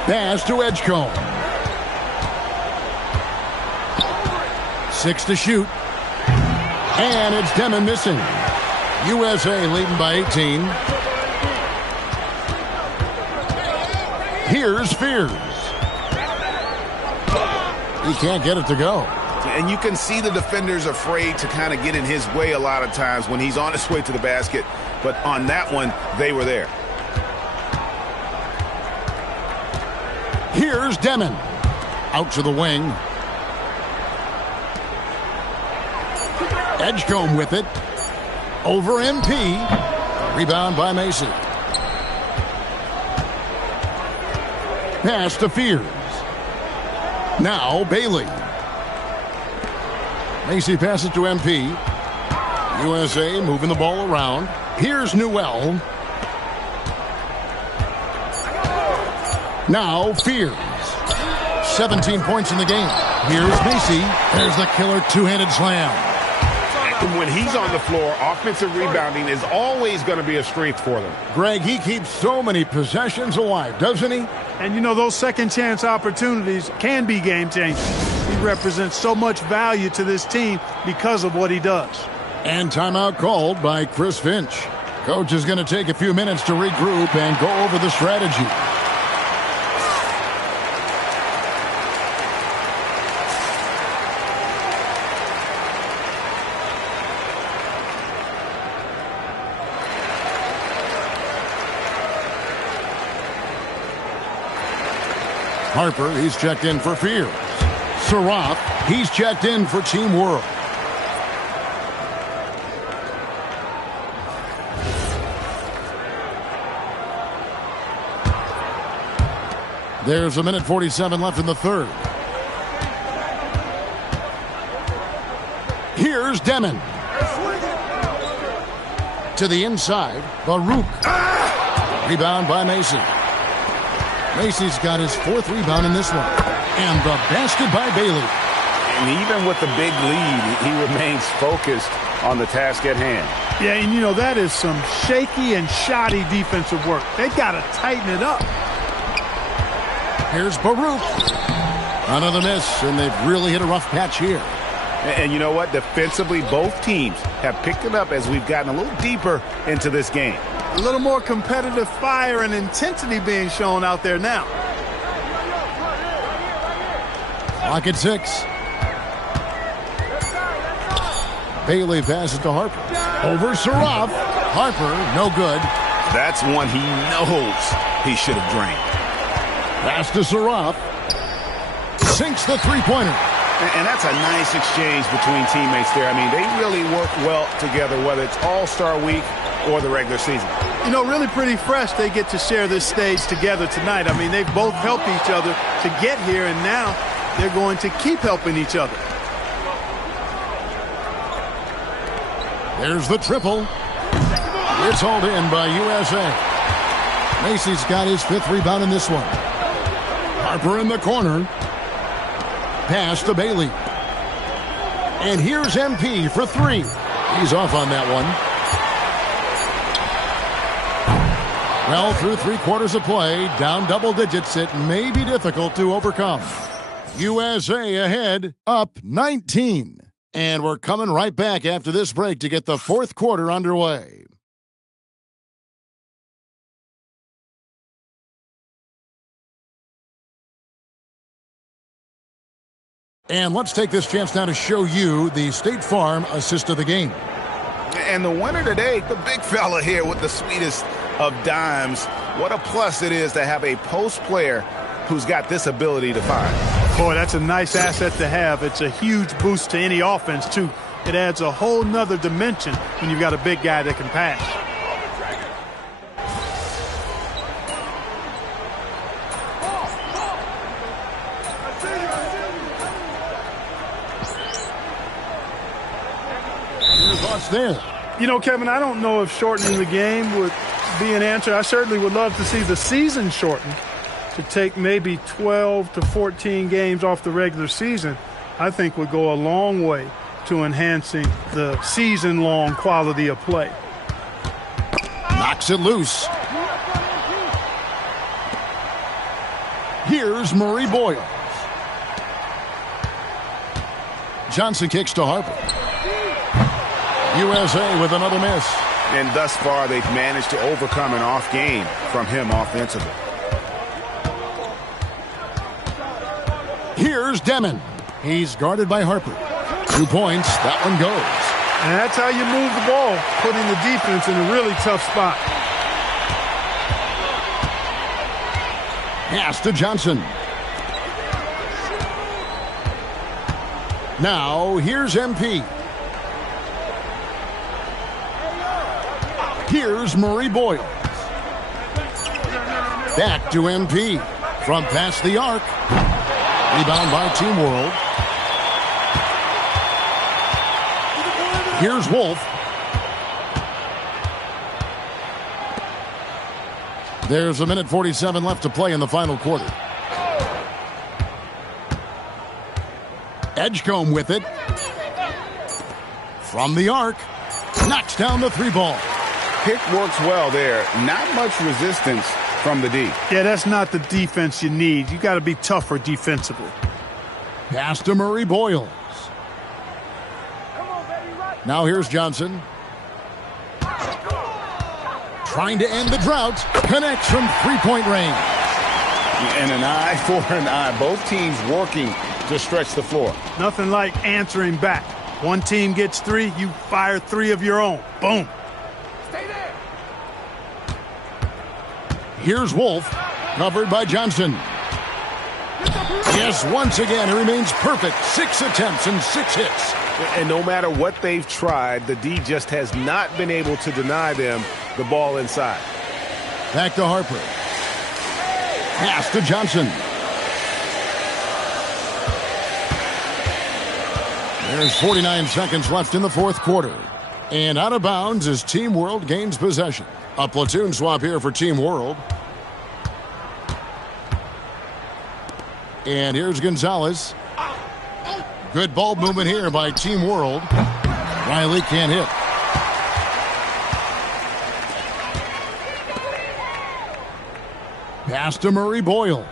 Pass to Edgecombe. 6 to shoot. And it's Demon missing. USA leading by 18. Here's Fears. He can't get it to go. And you can see the defender's afraid to kind of get in his way a lot of times when he's on his way to the basket. But on that one, they were there. Here's Demon. Out to the wing. Edgecombe with it. Over MP. Rebound by Macy. Pass to Fears. Now Bailey. Macy passes to MP. USA moving the ball around. Here's Newell. Now Fears. 17 points in the game. Here's Macy. There's the killer two-handed slam. And when he's on the floor, offensive rebounding is always going to be a strength for them. Greg, he keeps so many possessions alive, doesn't he? And you know, those second chance opportunities can be game changing. He represents so much value to this team because of what he does. And timeout called by Chris Finch. Coach is going to take a few minutes to regroup and go over the strategy. Harper, he's checked in for Fears. Saraf, he's checked in for Team World. There's a minute 47 left in the third. Here's Demon. To the inside, Baruch. Rebound by Macy. Macy's got his fourth rebound in this one. And the basket by Bailey. And even with the big lead, he remains focused on the task at hand. Yeah, and you know, that is some shaky and shoddy defensive work. They got to tighten it up. Here's Baruch. Another miss, and they've really hit a rough patch here. And you know what? Defensively, both teams have picked it up as we've gotten a little deeper into this game. A little more competitive fire and intensity being shown out there now. Clock at 6. Bailey passes to Harper. Over Saraf. Harper, no good. That's one he knows he should have drained. Pass to Saraf. Sinks the three-pointer. And that's a nice exchange between teammates there. I mean, they really work well together, whether it's All-Star Week or the regular season. You know, really pretty fresh they get to share this stage together tonight. I mean, they've both helped each other to get here, and now they're going to keep helping each other. There's the triple. It's hauled in by USA. Macy's got his 5th rebound in this one. Harper in the corner. Pass to Bailey. And here's MP for 3. He's off on that one. Well, through 3 quarters of play, down double digits, it may be difficult to overcome. USA ahead, up 19. And we're coming right back after this break to get the 4th quarter underway. And let's take this chance now to show you the State Farm assist of the game. And the winner today, the big fella here with the sweetest of dimes. What a plus it is to have a post player who's got this ability to find. Boy, that's a nice asset to have. It's a huge boost to any offense, too. It adds a whole nother dimension when you've got a big guy that can pass. Your thoughts there? You know, Kevin, I don't know if shortening the game would be an answer. I certainly would love to see the season shortened to take maybe 12 to 14 games off the regular season. I think would go a long way to enhancing the season-long quality of play. Knocks it loose. Here's Murray Boyles. Johnson kicks to Harper. USA with another miss. And thus far, they've managed to overcome an off game from him offensively. Here's Demon. He's guarded by Harper. 2 points. That one goes. And that's how you move the ball, putting the defense in a really tough spot. Pass to Johnson. Now, here's MP. Here's Murray Boyles. Back to MP. From past the arc. Rebound by Team World. Here's Wolf. There's 1:47 left to play in the final quarter. Edgecombe with it. From the arc. Knocks down the 3-ball. Pick works well there. Not much resistance from the D. Yeah, that's not the defense you need. You got to be tougher defensively. Pass to Murray Boyles. Now here's Johnson. Trying to end the drought. Connects from 3-point range. And an eye for an eye. Both teams working to stretch the floor. Nothing like answering back. One team gets 3, you fire 3 of your own. Boom. Here's Wolf, covered by Johnson. Yes, once again, it remains perfect. 6 attempts and 6 hits. And no matter what they've tried, the D just has not been able to deny them the ball inside. Back to Harper. Pass to Johnson. There's 49 seconds left in the 4th quarter. And out of bounds as Team World gains possession. A platoon swap here for Team World. And here's Gonzalez. Good ball movement here by Team World. Riley can't hit. Pass to Murray Boyles.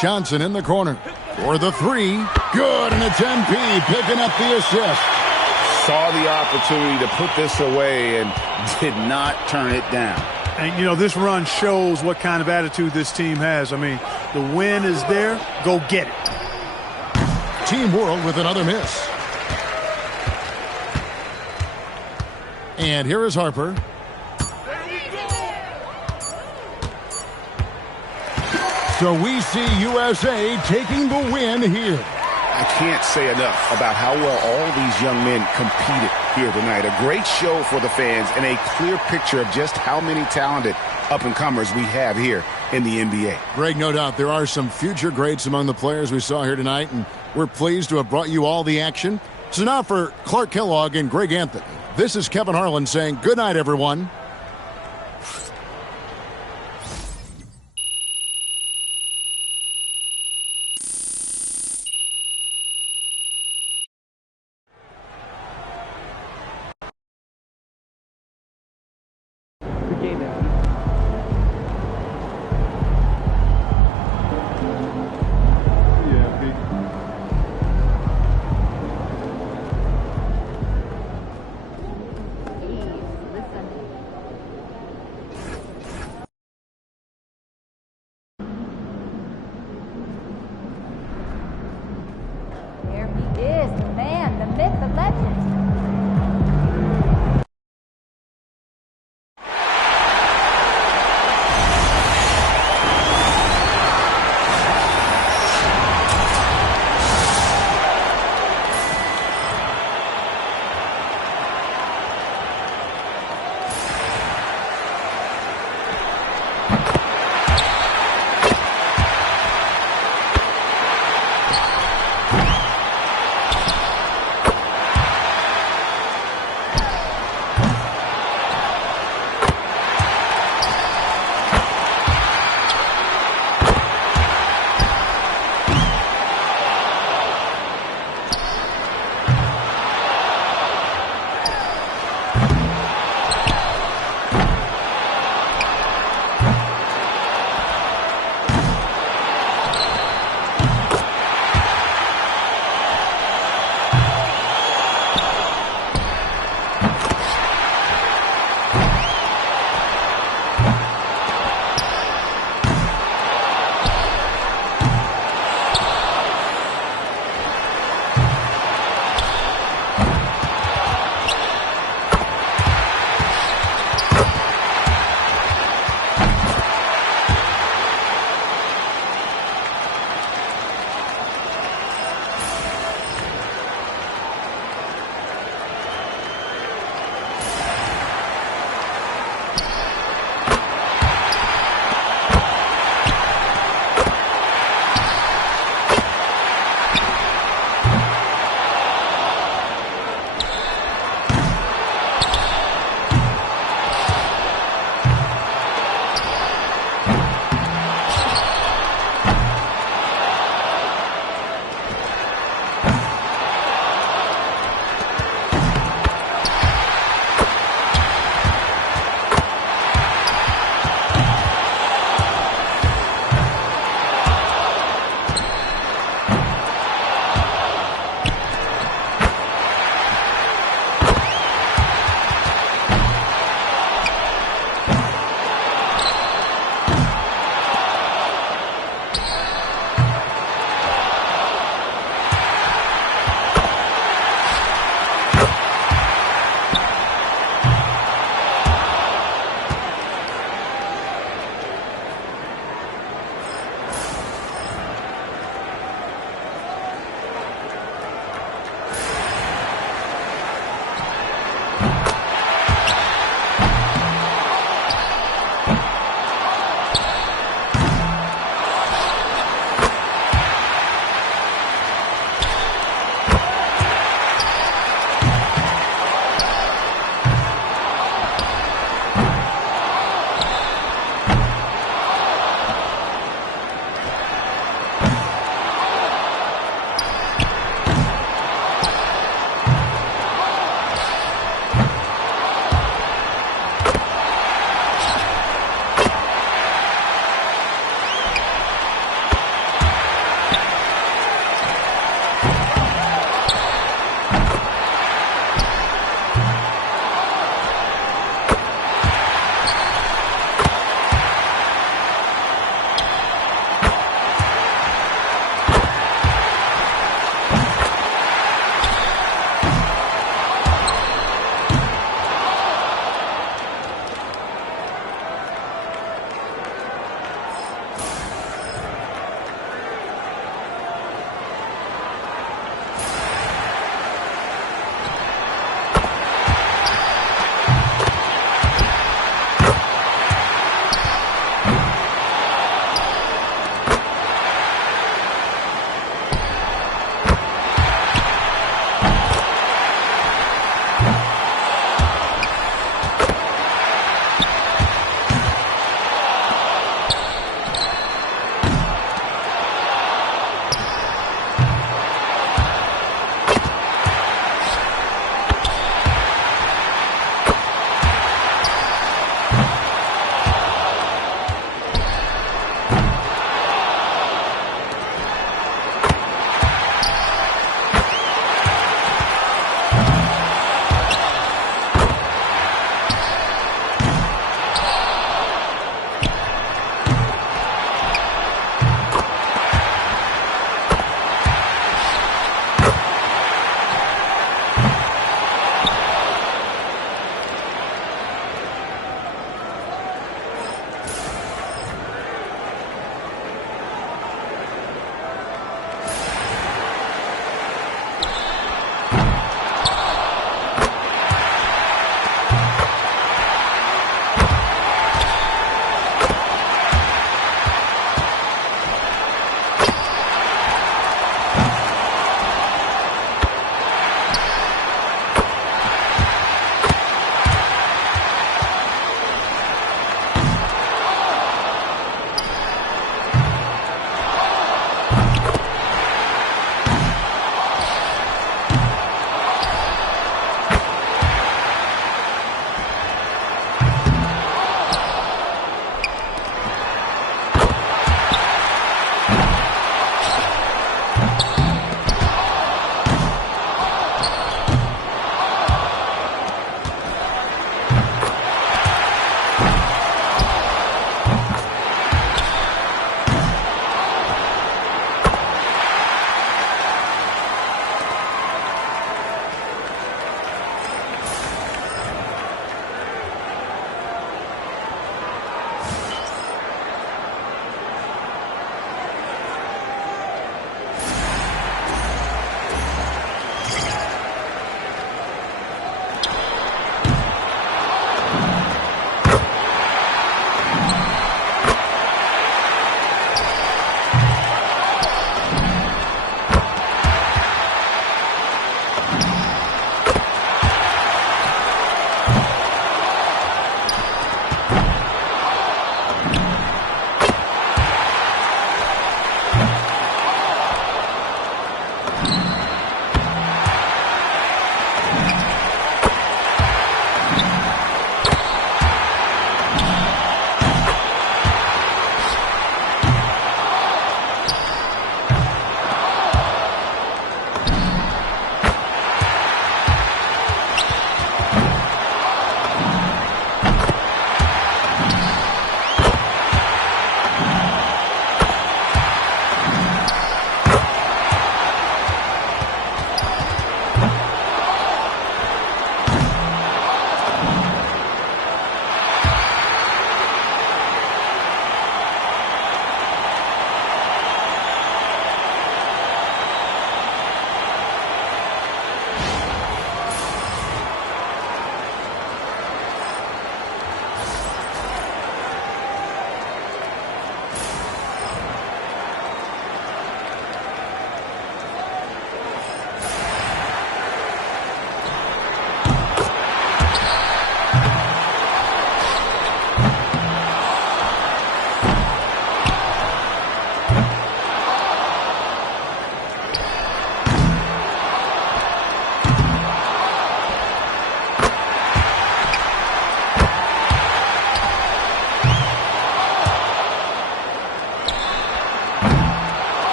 Johnson in the corner for the three. Good, and it's MP picking up the assist. Saw the opportunity to put this away and did not turn it down. And, you know, this run shows what kind of attitude this team has. I mean, the win is there. Go get it. Team World with another miss. And here is Harper. So we see USA taking the win here. I can't say enough about how well all these young men competed here tonight. A great show for the fans and a clear picture of just how many talented up-and-comers we have here in the NBA. Greg, no doubt there are some future greats among the players we saw here tonight, and we're pleased to have brought you all the action. So now for Clark Kellogg and Greg Anthony, this is Kevin Harlan saying good night, everyone.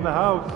in the house.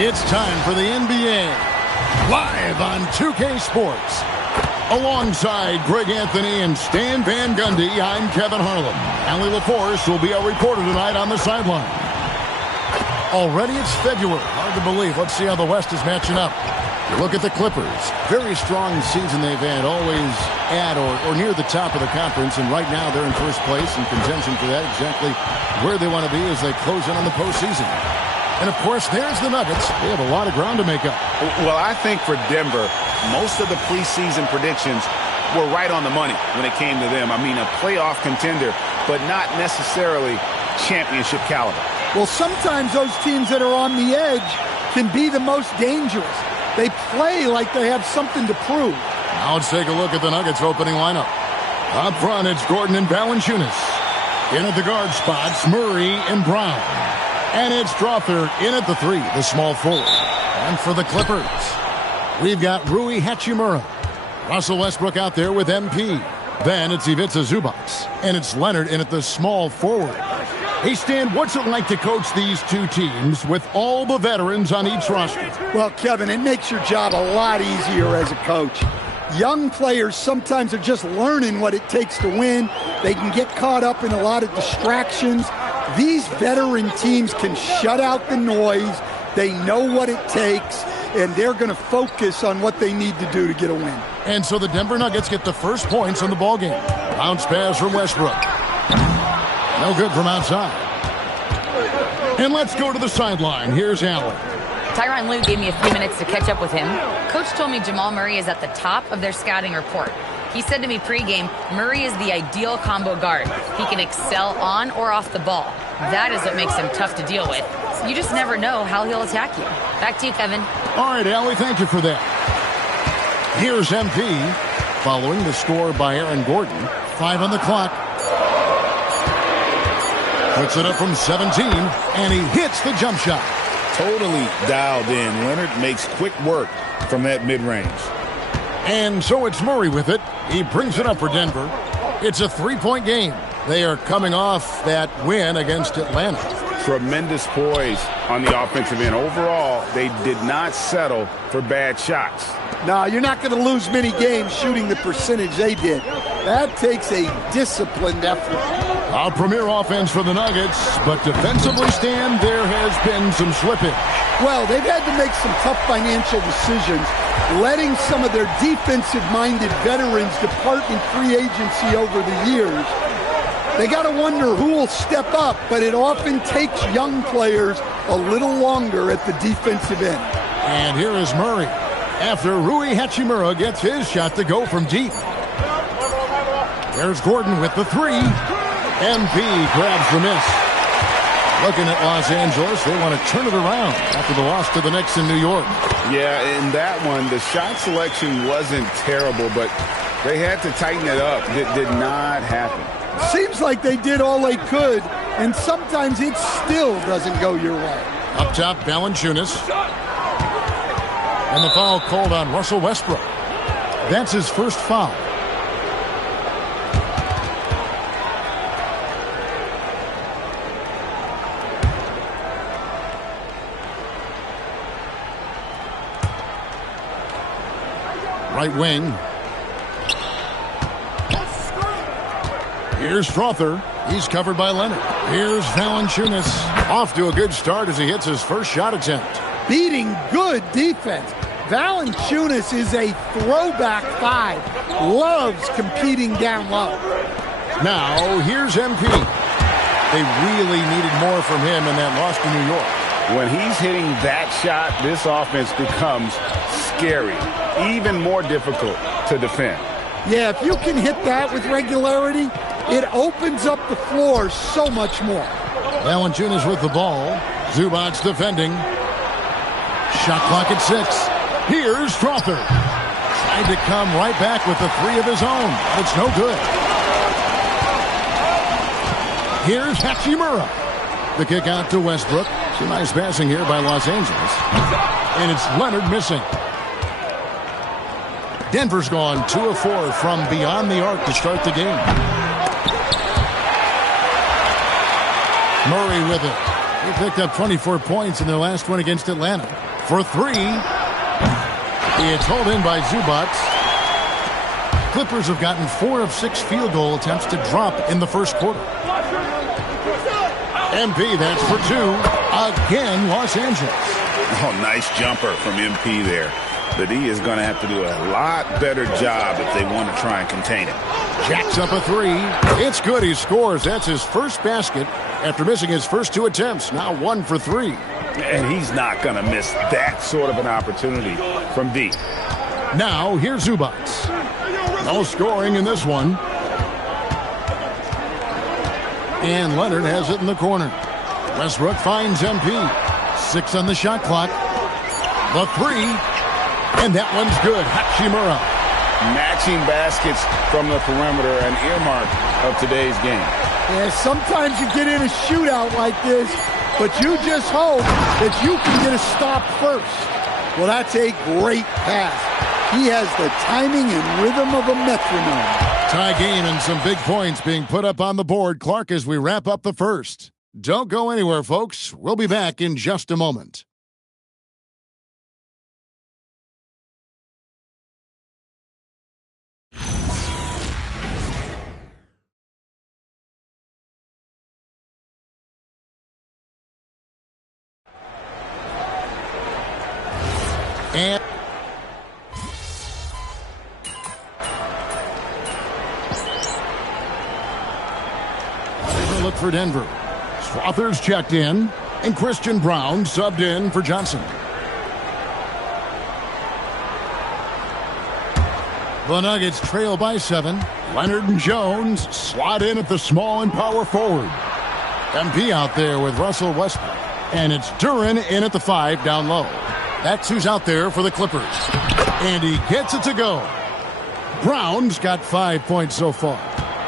It's time for the NBA, live on 2K Sports. Alongside Greg Anthony and Stan Van Gundy, I'm Kevin Harlan. Allie LaForce will be our reporter tonight on the sideline. Already it's February. Hard to believe. Let's see how the West is matching up. You look at the Clippers. Very strong season they've had, always at or near the top of the conference, and right now they're in first place in contention for that, exactly where they want to be as they close in on the postseason. And, of course, there's the Nuggets. They have a lot of ground to make up. Well, I think for Denver, most of the preseason predictions were right on the money when it came to them. I mean, a playoff contender, but not necessarily championship caliber. Well, sometimes those teams that are on the edge can be the most dangerous. They play like they have something to prove. Now let's take a look at the Nuggets opening lineup. Up front, it's Gordon and Valanciunas. In at the guard spots, Murray and Brown. And it's Strawther in at the 3, the small forward. And for the Clippers, we've got Rui Hachimura. Russell Westbrook out there with MP. Then it's Ivica Zubac. And it's Leonard in at the small forward. Hey, Stan, what's it like to coach these two teams with all the veterans on each roster? Well, Kevin, it makes your job a lot easier as a coach. Young players sometimes are just learning what it takes to win. They can get caught up in a lot of distractions. These veteran teams can shut out the noise. They know what it takes, and they're going to focus on what they need to do to get a win. And so the Denver Nuggets get the first points in the ballgame. Bounce pass from Westbrook. No good from outside. And let's go to the sideline. Here's Allen. Tyronn Lue gave me a few minutes to catch up with him. Coach told me Jamal Murray is at the top of their scouting report. He said to me pregame, Murray is the ideal combo guard. He can excel on or off the ball. That is what makes him tough to deal with. You just never know how he'll attack you. Back to you, Kevin. All right, Allie, thank you for that. Here's MP, following the score by Aaron Gordon. 5 on the clock. Puts it up from 17, and he hits the jump shot. Totally dialed in. Leonard makes quick work from that mid-range. And so it's Murray with it. He brings it up for Denver. It's a 3-point game. They are coming off that win against Atlanta. Tremendous poise on the offensive end. Overall, they did not settle for bad shots. No, you're not going to lose many games shooting the percentage they did. That takes a disciplined effort. A premier offense for the Nuggets, but defensively, Stan, there has been some slippage. Well, they've had to make some tough financial decisions, letting some of their defensive-minded veterans depart in free agency over the years. They got to wonder who will step up, but it often takes young players a little longer at the defensive end. And here is Murray after Rui Hachimura gets his shot to go from deep. There's Gordon with the 3. MP grabs the miss. Looking at Los Angeles, they want to turn it around after the loss to the Knicks in New York. Yeah, in that one, the shot selection wasn't terrible, but they had to tighten it up. It did not happen. Seems like they did all they could, and sometimes it still doesn't go your way. Up top, Valanciunas. And the foul called on Russell Westbrook. That's his first foul. Right wing. Here's Strother. He's covered by Leonard. Here's Valanciunas. Off to a good start as he hits his first shot attempt. Beating good defense. Valanciunas is a throwback 5. Loves competing down low. Now, here's MP. They really needed more from him in that loss to New York. When he's hitting that shot, this offense becomes scary, even more difficult to defend. Yeah, if you can hit that with regularity, it opens up the floor so much more. Valanciunas with the ball. Zubac defending. Shot clock at 6. Here's Strother. Tried to come right back with the 3 of his own, but it's no good. Here's Hachimura. The kick out to Westbrook. Some nice passing here by Los Angeles. And it's Leonard missing. Denver's gone 2 of 4 from beyond the arc to start the game. Murray with it. He picked up 24 points in their last one against Atlanta. For 3. It's hauled in by Zubac. Clippers have gotten 4 of 6 field goal attempts to drop in the first quarter. MP, that's for 2. Again, Los Angeles. Oh, nice jumper from MP there. The D is going to have to do a lot better job if they want to try and contain it. Jacks up a 3. It's good. He scores. That's his first basket after missing his first 2 attempts. Now 1 for 3. And he's not going to miss that sort of an opportunity from D. Now, here's Zubac. No scoring in this one. And Leonard has it in the corner. Westbrook finds MP. 6 on the shot clock. The 3. And that one's good. Hachimura. Matching baskets from the perimeter, an earmark of today's game. Yeah, sometimes you get in a shootout like this, but you just hope that you can get a stop first. Well, that's a great pass. He has the timing and rhythm of a metronome. Tie game and some big points being put up on the board. Clark, as we wrap up the first. Don't go anywhere, folks. We'll be back in just a moment. And look for Denver. Strother's checked in, and Christian Brown subbed in for Johnson. The Nuggets trail by 7. Leonard and Jones slot in at the small and power forward. MP out there with Russell Westbrook. And it's Duren in at the 5 down low. That's who's out there for the Clippers. And he gets it to go. Brown's got 5 points so far.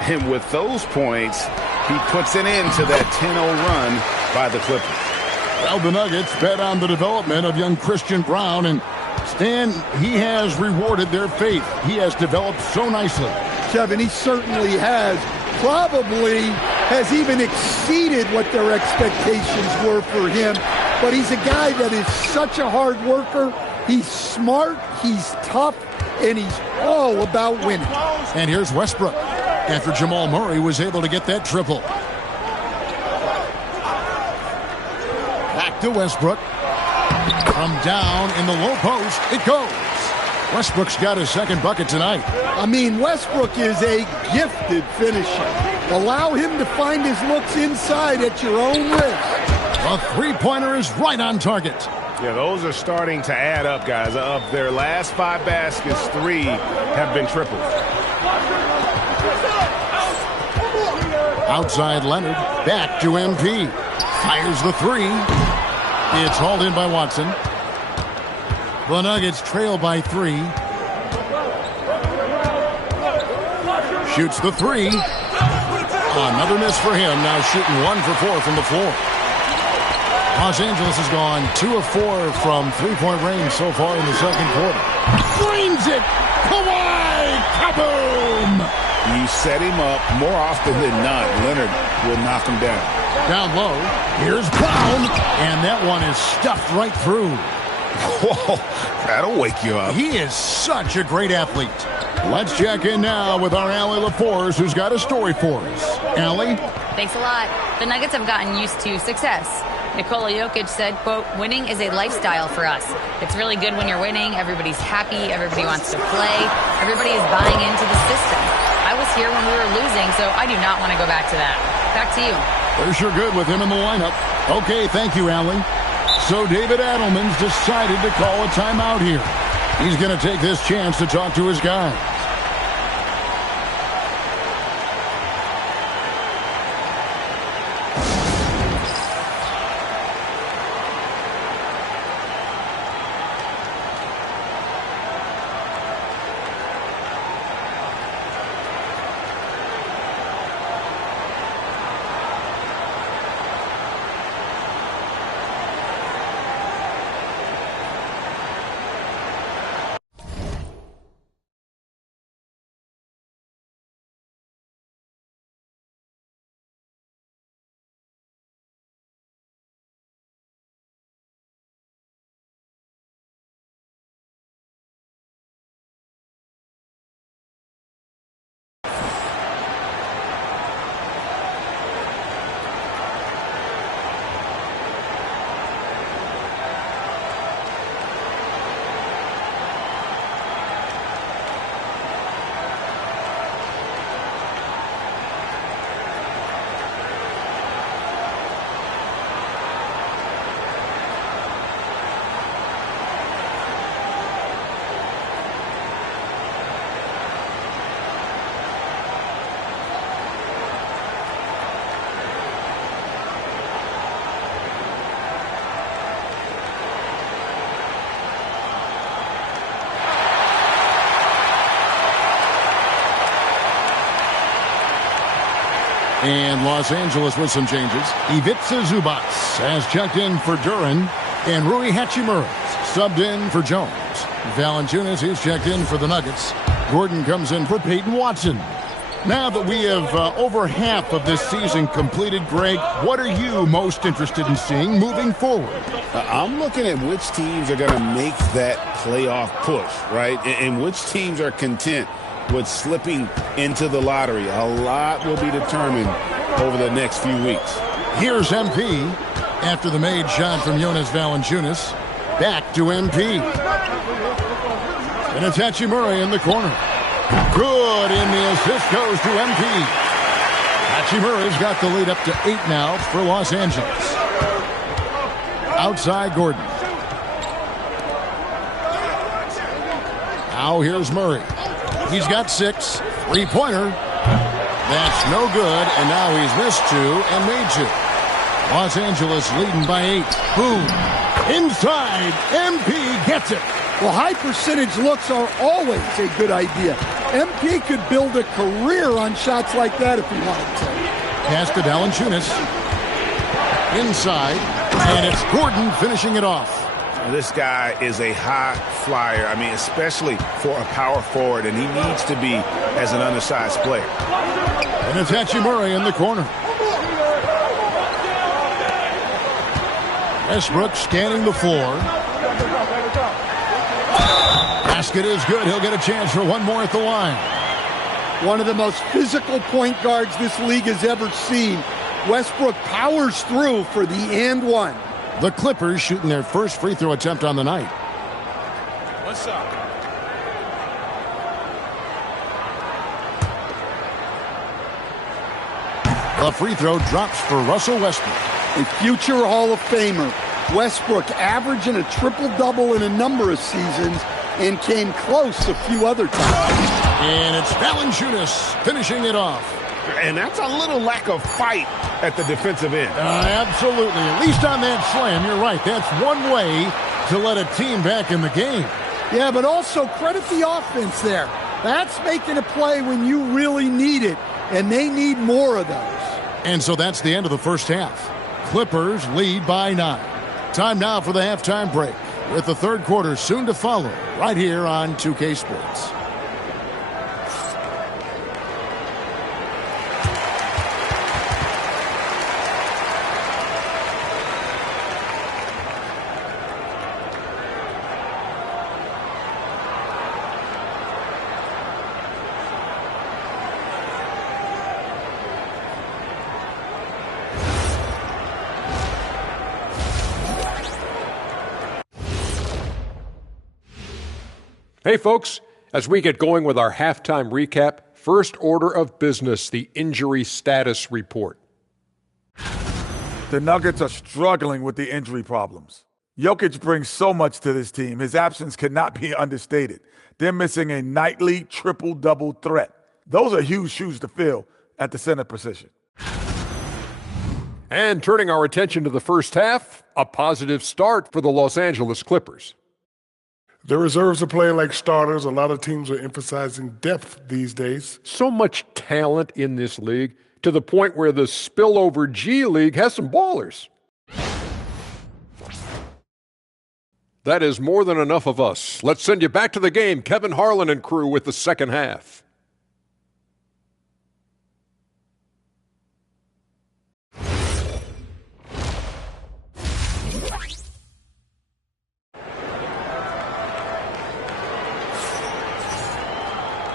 And with those points, he puts an end to that 10-0 run by the Clippers. Well, the Nuggets bet on the development of young Christian Brown. And Stan, he has rewarded their faith. He has developed so nicely. Kevin, he certainly has. Probably has even exceeded what their expectations were for him. But he's a guy that is such a hard worker. He's smart, he's tough, and he's all about winning. And here's Westbrook after Jamal Murray was able to get that triple. Back to Westbrook. From down in the low post, it goes. Westbrook's got his second bucket tonight. I mean, Westbrook is a gifted finisher. Allow him to find his looks inside at your own risk. The three-pointer is right on target. Yeah, those are starting to add up, guys. Of their last 5 baskets, 3 have been triples. Outside Leonard, back to MP. Fires the 3. It's hauled in by Watson. The Nuggets trail by 3. Shoots the 3. Another miss for him. Now shooting 1 for 4 from the floor. Los Angeles has gone 2 of 4 from three-point range so far in the second quarter. Frames it! Kawhi! Kaboom! You set him up more often than not. Leonard will knock him down. Down low. Here's Brown. And that one is stuffed right through. Whoa, that'll wake you up. He is such a great athlete. Let's check in now with our Allie LaForce, who's got a story for us. Allie? Thanks a lot. The Nuggets have gotten used to success. Nikola Jokic said, quote, winning is a lifestyle for us. It's really good when you're winning. Everybody's happy. Everybody wants to play. Everybody is buying into the system. I was here when we were losing, so I do not want to go back to that. Back to you. They're sure good with him in the lineup. Okay, thank you, Allie. So David Adelman's decided to call a timeout here. He's going to take this chance to talk to his guys. And Los Angeles with some changes. Ivica Zubac has checked in for Duren. And Rui Hachimura subbed in for Jones. Valanciunas, he's checked in for the Nuggets. Gordon comes in for Peyton Watson. Now that we have over half of this season completed, Greg, what are you most interested in seeing moving forward? I'm looking at which teams are going to make that playoff push, right? And which teams are content with slipping into the lottery. A lot will be determined over the next few weeks. Here's MP after the made shot from Jonas Valanciunas. Back to MP. And it's Hachimura in the corner. Good, and the assist goes to MP. Hachimura's got the lead up to 8 now for Los Angeles. Outside Gordon. Now here's Murray. He's got 6. Three-pointer. That's no good, and now he's missed 2 and made 2. Los Angeles leading by 8. Boom. Inside. MP gets it. Well, high percentage looks are always a good idea. MP could build a career on shots like that if he wanted to. Pass to Valanciunas. Inside. And it's Gordon finishing it off. This guy is a high flyer. I mean, especially for a power forward, and he needs to be as an undersized player. And it's Hachimura in the corner. Westbrook scanning the floor. Basket is good. He'll get a chance for one more at the line. One of the most physical point guards this league has ever seen. Westbrook powers through for the and one. The Clippers shooting their first free throw attempt on the night. What's up? The free throw drops for Russell Westbrook. A future Hall of Famer. Westbrook averaging a triple-double in a number of seasons and came close a few other times. And it's Valanciunas finishing it off. And that's a little lack of fight at the defensive end. Absolutely. At least on that slam, you're right. That's one way to let a team back in the game. Yeah, but also credit the offense there. That's making a play when you really need it. and they need more of those. And so that's the end of the first half. Clippers lead by 9. Time now for the halftime break, with the third quarter soon to follow, right here on 2K Sports. Hey, folks, as we get going with our halftime recap, first order of business, the injury status report. The Nuggets are struggling with the injury problems. Jokic brings so much to this team. His absence cannot be understated. They're missing a nightly triple-double threat. Those are huge shoes to fill at the center position. And turning our attention to the first half, a positive start for the Los Angeles Clippers. The reserves are playing like starters. A lot of teams are emphasizing depth these days. So much talent in this league, to the point where the spillover G League has some ballers. That is more than enough of us. Let's send you back to the game. Kevin Harlan and crew with the second half.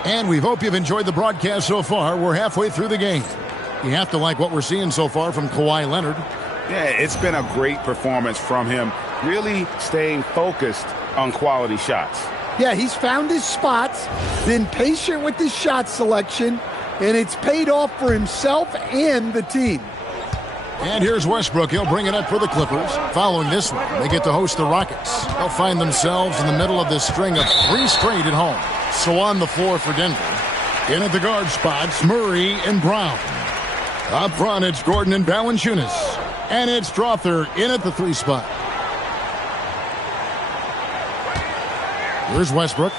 And we hope you've enjoyed the broadcast so far. We're halfway through the game. You have to like what we're seeing so far from Kawhi Leonard. Yeah, it's been a great performance from him, really staying focused on quality shots. Yeah, he's found his spots, been patient with his shot selection, and it's paid off for himself and the team. And here's Westbrook. He'll bring it up for the Clippers. Following this one, they get to host the Rockets. They'll find themselves in the middle of this string of 3 straight at home. So on the floor for Denver. In at the guard spots, Murray and Brown. Up front, it's Gordon and Valanciunas. And it's Strawther in at the 3 spot. Here's Westbrook.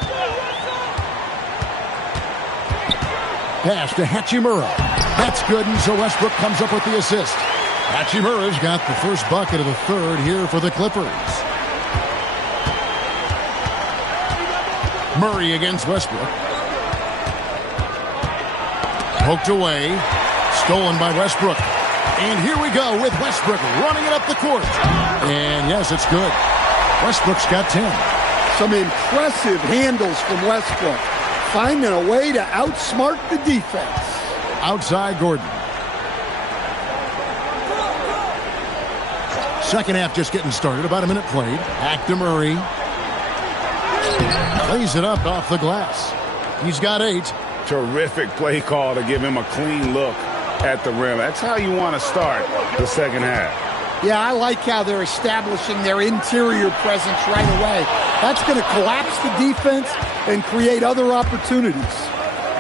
Pass to Hachimura. That's good, and so Westbrook comes up with the assist. Hachimura's got the first bucket of the third here for the Clippers. Murray against Westbrook. Poked away. Stolen by Westbrook. And here we go with Westbrook running it up the court. And yes, it's good. Westbrook's got 10. Some impressive handles from Westbrook. Finding a way to outsmart the defense. Outside Gordon. Second half just getting started. About a minute played. Back to Murray. Plays it up off the glass. He's got 8. Terrific play call to give him a clean look at the rim. That's how you want to start the second half. Yeah, I like how they're establishing their interior presence right away. That's going to collapse the defense and create other opportunities.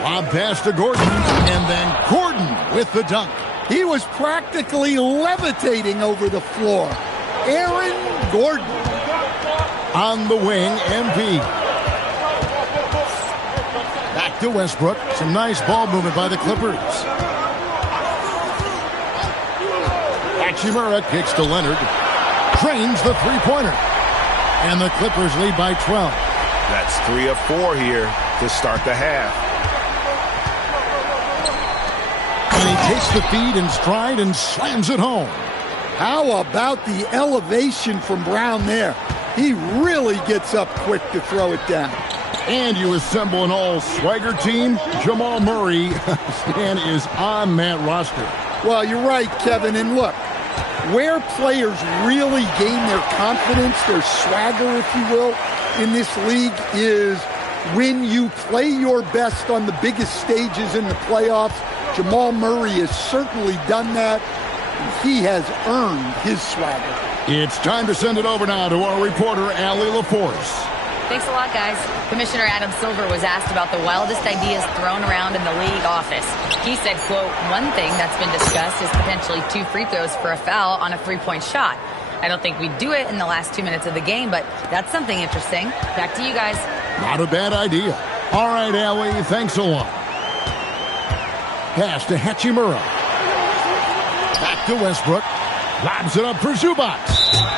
Lob pass to Gordon, and then Gordon with the dunk. He was practically levitating over the floor. Aaron Gordon. On the wing, MP. Back to Westbrook. Some nice ball movement by the Clippers. Hachimura kicks to Leonard. Drains the three-pointer. And the Clippers lead by 12. That's 3 of 4 here to start the half. And he takes the feed in stride and slams it home. How about the elevation from Brown there? He really gets up quick to throw it down. And you assemble an all-swagger team. Jamal Murray is on that roster. Well, you're right, Kevin. And look, where players really gain their confidence, their swagger, if you will, in this league is when you play your best on the biggest stages in the playoffs. Jamal Murray has certainly done that. He has earned his swagger. It's time to send it over now to our reporter, Allie LaForce. Thanks a lot, guys. Commissioner Adam Silver was asked about the wildest ideas thrown around in the league office. He said, quote, one thing that's been discussed is potentially 2 free throws for a foul on a 3-point shot. I don't think we'd do it in the last 2 minutes of the game, but that's something interesting. Back to you guys. Not a bad idea. All right, Allie, thanks a lot. Pass to Hachimura. Back to Westbrook. Lobs it up for Zubac.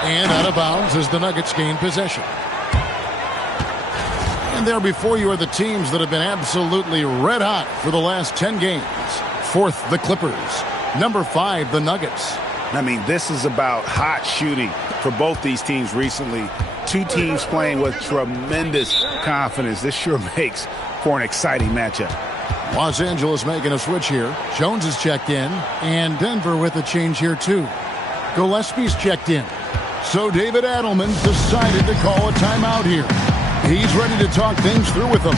And out of bounds as the Nuggets gain possession. And there before you are the teams that have been absolutely red hot for the last 10 games. Fourth, the Clippers. Number 5, the Nuggets. I mean, this is about hot shooting for both these teams recently. Two teams playing with tremendous confidence. This sure makes for an exciting matchup. Los Angeles making a switch here. Jones is checked in, and Denver with a change here too. Gillespie's checked in. So David Adelman decided to call a timeout here. He's ready to talk things through with them.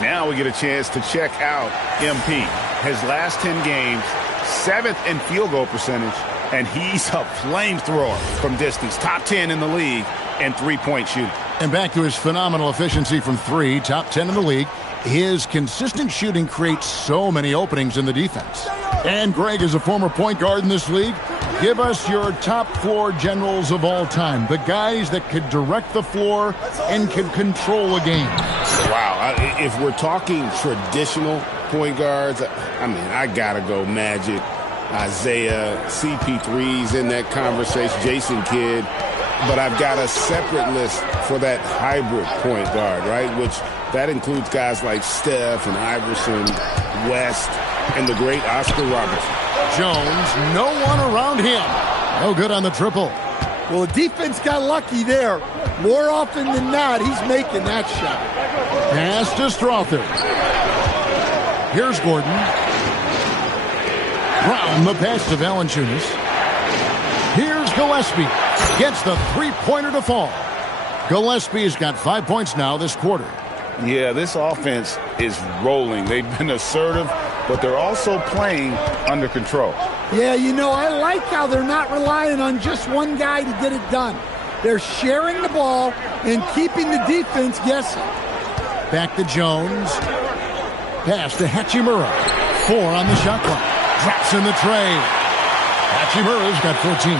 Now we get a chance to check out MP. His last 10 games, 7th in field goal percentage, and he's a flamethrower from distance. Top 10 in the league in three-point shooting. And back to his phenomenal efficiency from 3, top 10 in the league. His consistent shooting creates so many openings in the defense. And Greg, is a former point guard in this league, give us your top floor generals of all time. The guys that could direct the floor and could control a game. Wow. If we're talking traditional point guards, I mean, I got to go Magic, Isaiah, CP3's in that conversation, Jason Kidd. But I've got a separate list for that hybrid point guard, right? Which that includes guys like Steph and Iverson, West, and the great Oscar Robertson. Jones, no one around him. No good on the triple. Well, the defense got lucky there. More often than not, he's making that shot. Pass to Strother. Here's Gordon. Brown, the pass to Valanciunas. Here's Gillespie. Gets the three-pointer to fall. Gillespie's got 5 points now this quarter. Yeah, this offense is rolling. They've been assertive, but they're also playing under control. Yeah, you know, I like how they're not relying on just one guy to get it done. They're sharing the ball and keeping the defense guessing. Back to Jones. Pass to Hachimura. 4 on the shot clock. Drops in the tray. Hachimura's got 14.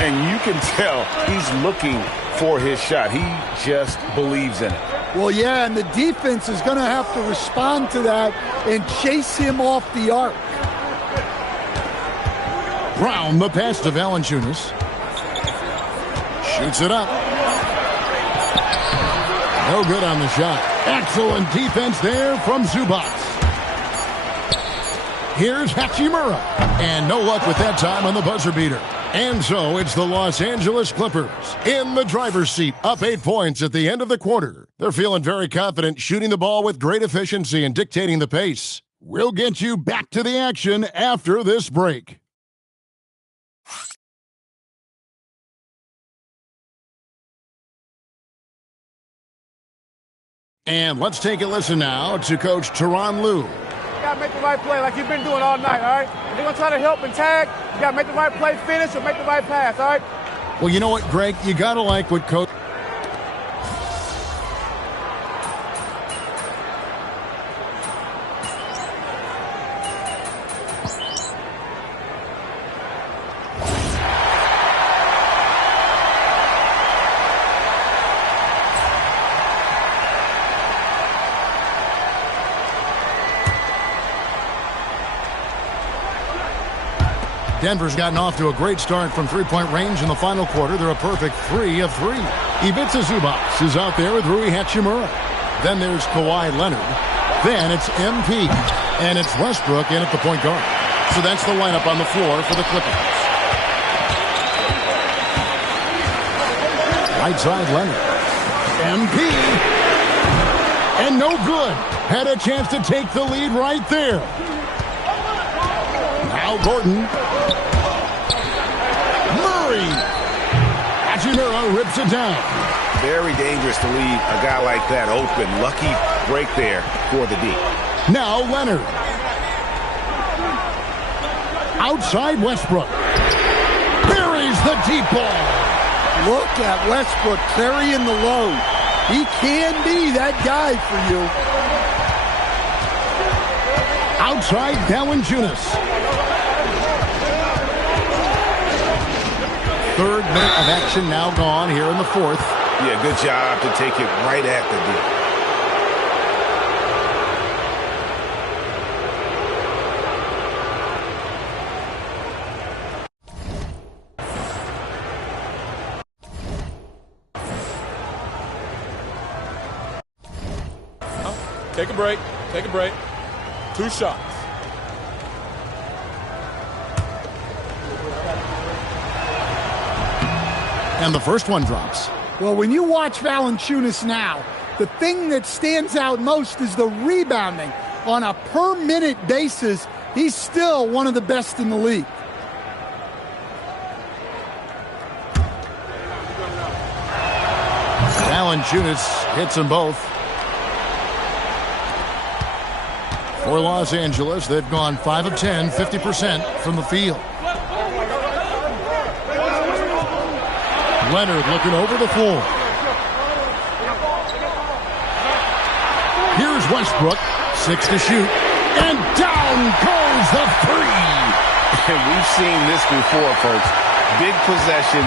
And you can tell he's looking for his shot. He just believes in it. Well, yeah, and the defense is going to have to respond to that and chase him off the arc. Brown, the pass to Valanciunas. Shoots it up. No good on the shot. Excellent defense there from Zubac. Here's Hachimura. And no luck with that time on the buzzer beater. And so it's the Los Angeles Clippers in the driver's seat, up 8 points at the end of the quarter. They're feeling very confident, shooting the ball with great efficiency and dictating the pace. We'll get you back to the action after this break. And let's take a listen now to Coach Tyronn Lue. You got to make the right play like you've been doing all night, all right? If they're going to try to help and tag, you got to make the right play, finish, or make the right pass, all right? Well, you know what, Greg? You got to like what Coach... Denver's gotten off to a great start from three-point range in the final quarter. They're a perfect 3 of 3. Ivica Zubac is out there with Rui Hachimura. Then there's Kawhi Leonard. Then it's MP. And it's Westbrook in at the point guard. So that's the lineup on the floor for the Clippers. Right side Leonard. MP. And no good. Had a chance to take the lead right there. Now Gordon. Murray. Hachimura rips it down. Very dangerous to leave a guy like that open. Lucky break there for the D. Now Leonard. Outside Westbrook. Buries the deep ball. Look at Westbrook carrying the load. He can be that guy for you. Outside Valanciunas. Third minute of action now gone here in the fourth. Yeah, good job to take it right at the D. Take a break. Take a break. 2 shots. And the first one drops. Well, when you watch Valanciunas now, the thing that stands out most is the rebounding. On a per-minute basis, he's still one of the best in the league. Valanciunas hits them both. For Los Angeles, they've gone 5 of 10, 50% from the field. Leonard looking over the floor. Here's Westbrook, 6 to shoot, and down goes the 3. And we've seen this before, folks. Big possession,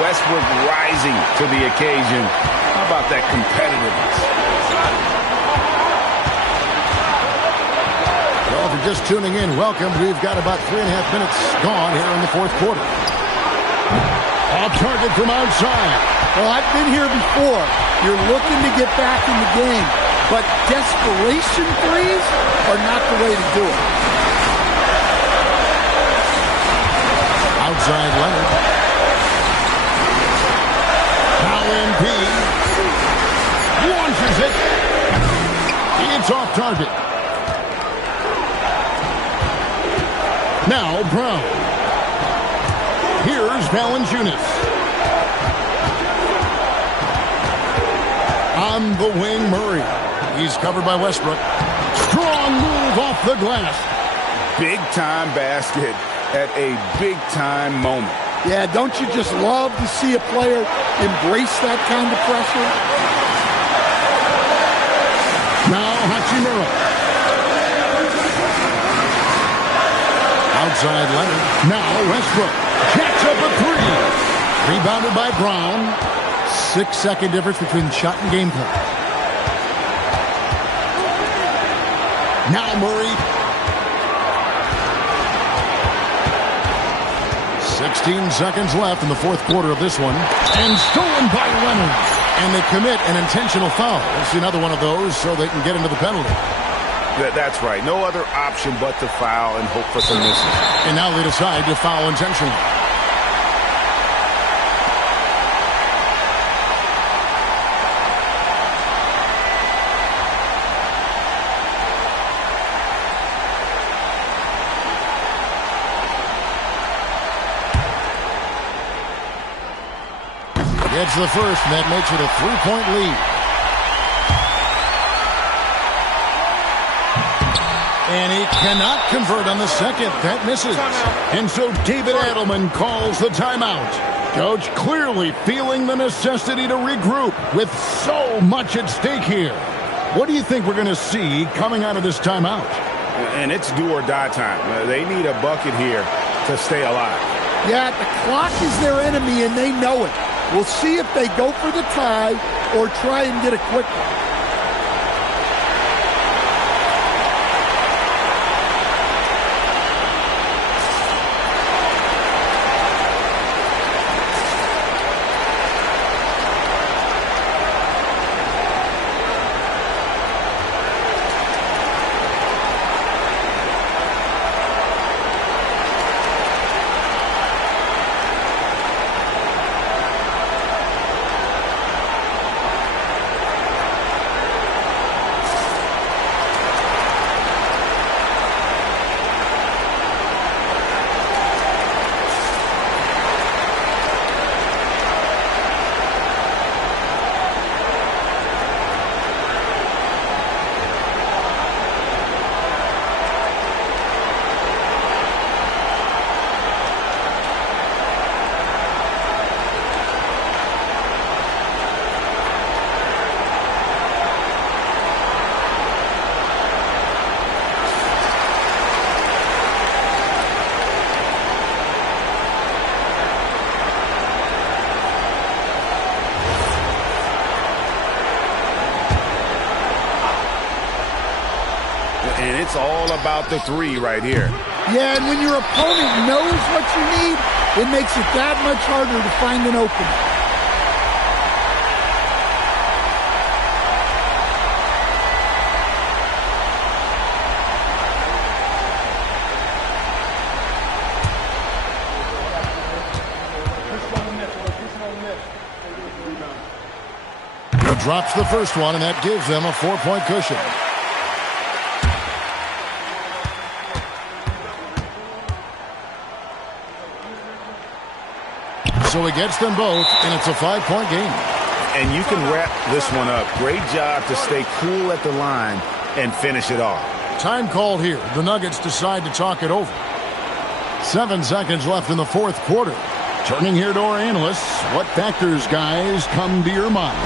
Westbrook rising to the occasion. How about that competitiveness? Well, if you're just tuning in, welcome. We've got about 3.5 minutes gone here in the fourth quarter. Off target from outside. Well, I've been here before. You're looking to get back in the game, but desperation threes are not the way to do it. Outside Leonard. Now MP. Launches it. It's off target. Now Brown. Here's Valanciunas. On the wing, Murray. He's covered by Westbrook. Strong move off the glass. Big-time basket at a big-time moment. Yeah, don't you just love to see a player embrace that kind of pressure? Now Hachimura. Outside Leonard. Now Westbrook. Jacks up a 3. Rebounded by Brown. 6-second difference between shot and game clock. Now Murray. 16 seconds left in the fourth quarter of this one. And stolen by Leonard. And they commit an intentional foul. It's another one of those so they can get into the penalty. That's right. No other option but to foul and hope for some misses. And now they decide to foul intentionally. Gets the first, and that makes it a 3-point lead. And he cannot convert on the second. That misses. And so David Adelman calls the timeout. Coach clearly feeling the necessity to regroup with so much at stake here. What do you think we're going to see coming out of this timeout? And it's do or die time. They need a bucket here to stay alive. Yeah, the clock is their enemy, and they know it. We'll see if they go for the tie or try and get a quick one. about the three right here. Yeah, and when your opponent knows what you need, it makes it that much harder to find an opening. He drops the first one, and that gives them a 4-point cushion. So he gets them both, and it's a 5-point game. And you can wrap this one up. Great job to stay cool at the line and finish it off. Time called here. The Nuggets decide to talk it over. 7 seconds left in the fourth quarter. Turning here to our analysts, what factors, guys, come to your mind?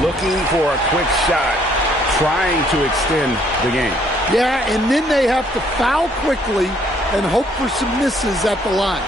Looking for a quick shot, trying to extend the game. Yeah, and then they have to foul quickly and hope for some misses at the line.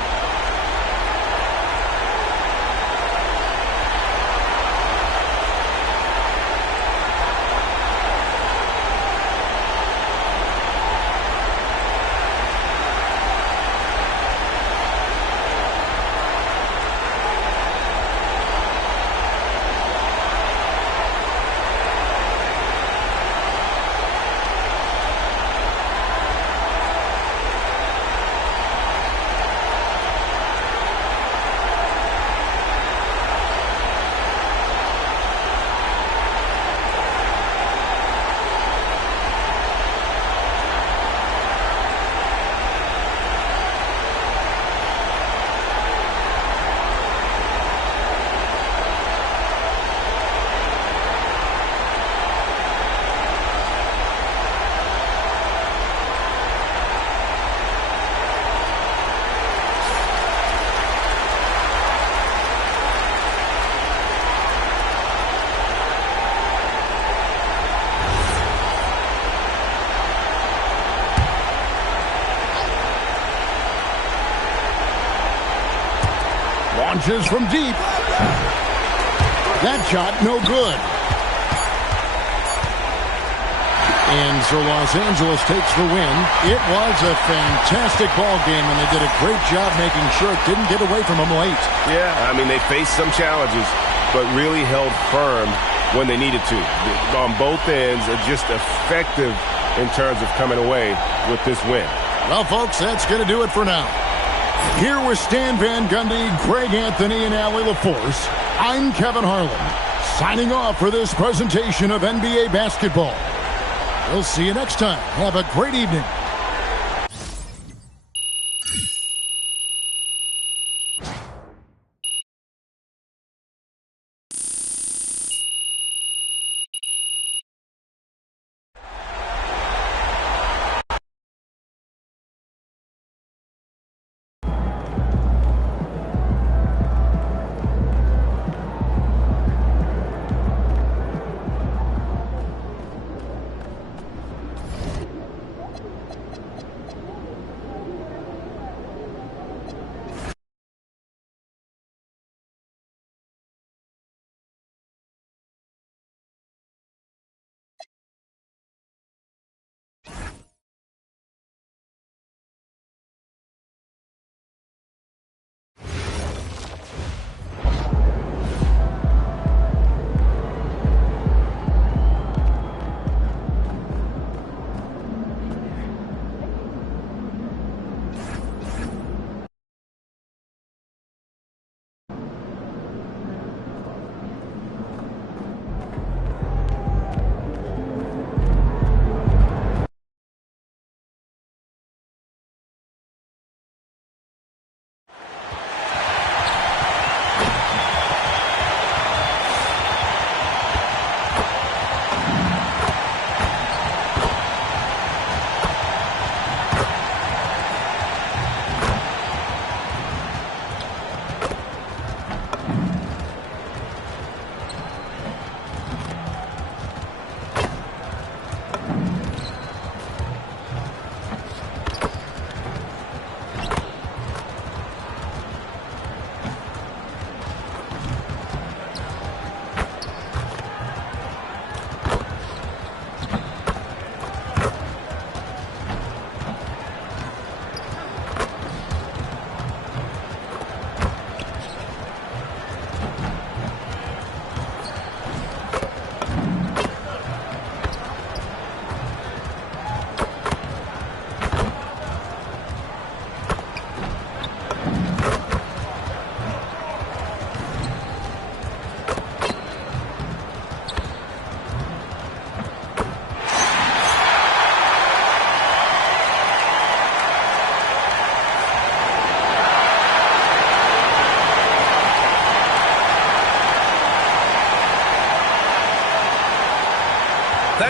Launches from deep. That shot, no good. And so Los Angeles takes the win. It was a fantastic ball game, and they did a great job making sure it didn't get away from them late. Yeah, I mean, they faced some challenges, but really held firm when they needed to. On both ends, are just effective in terms of coming away with this win. Well, folks, that's going to do it for now. Here with Stan Van Gundy, Greg Anthony, and Allie LaForce, I'm Kevin Harlan, signing off for this presentation of NBA basketball. We'll see you next time. Have a great evening.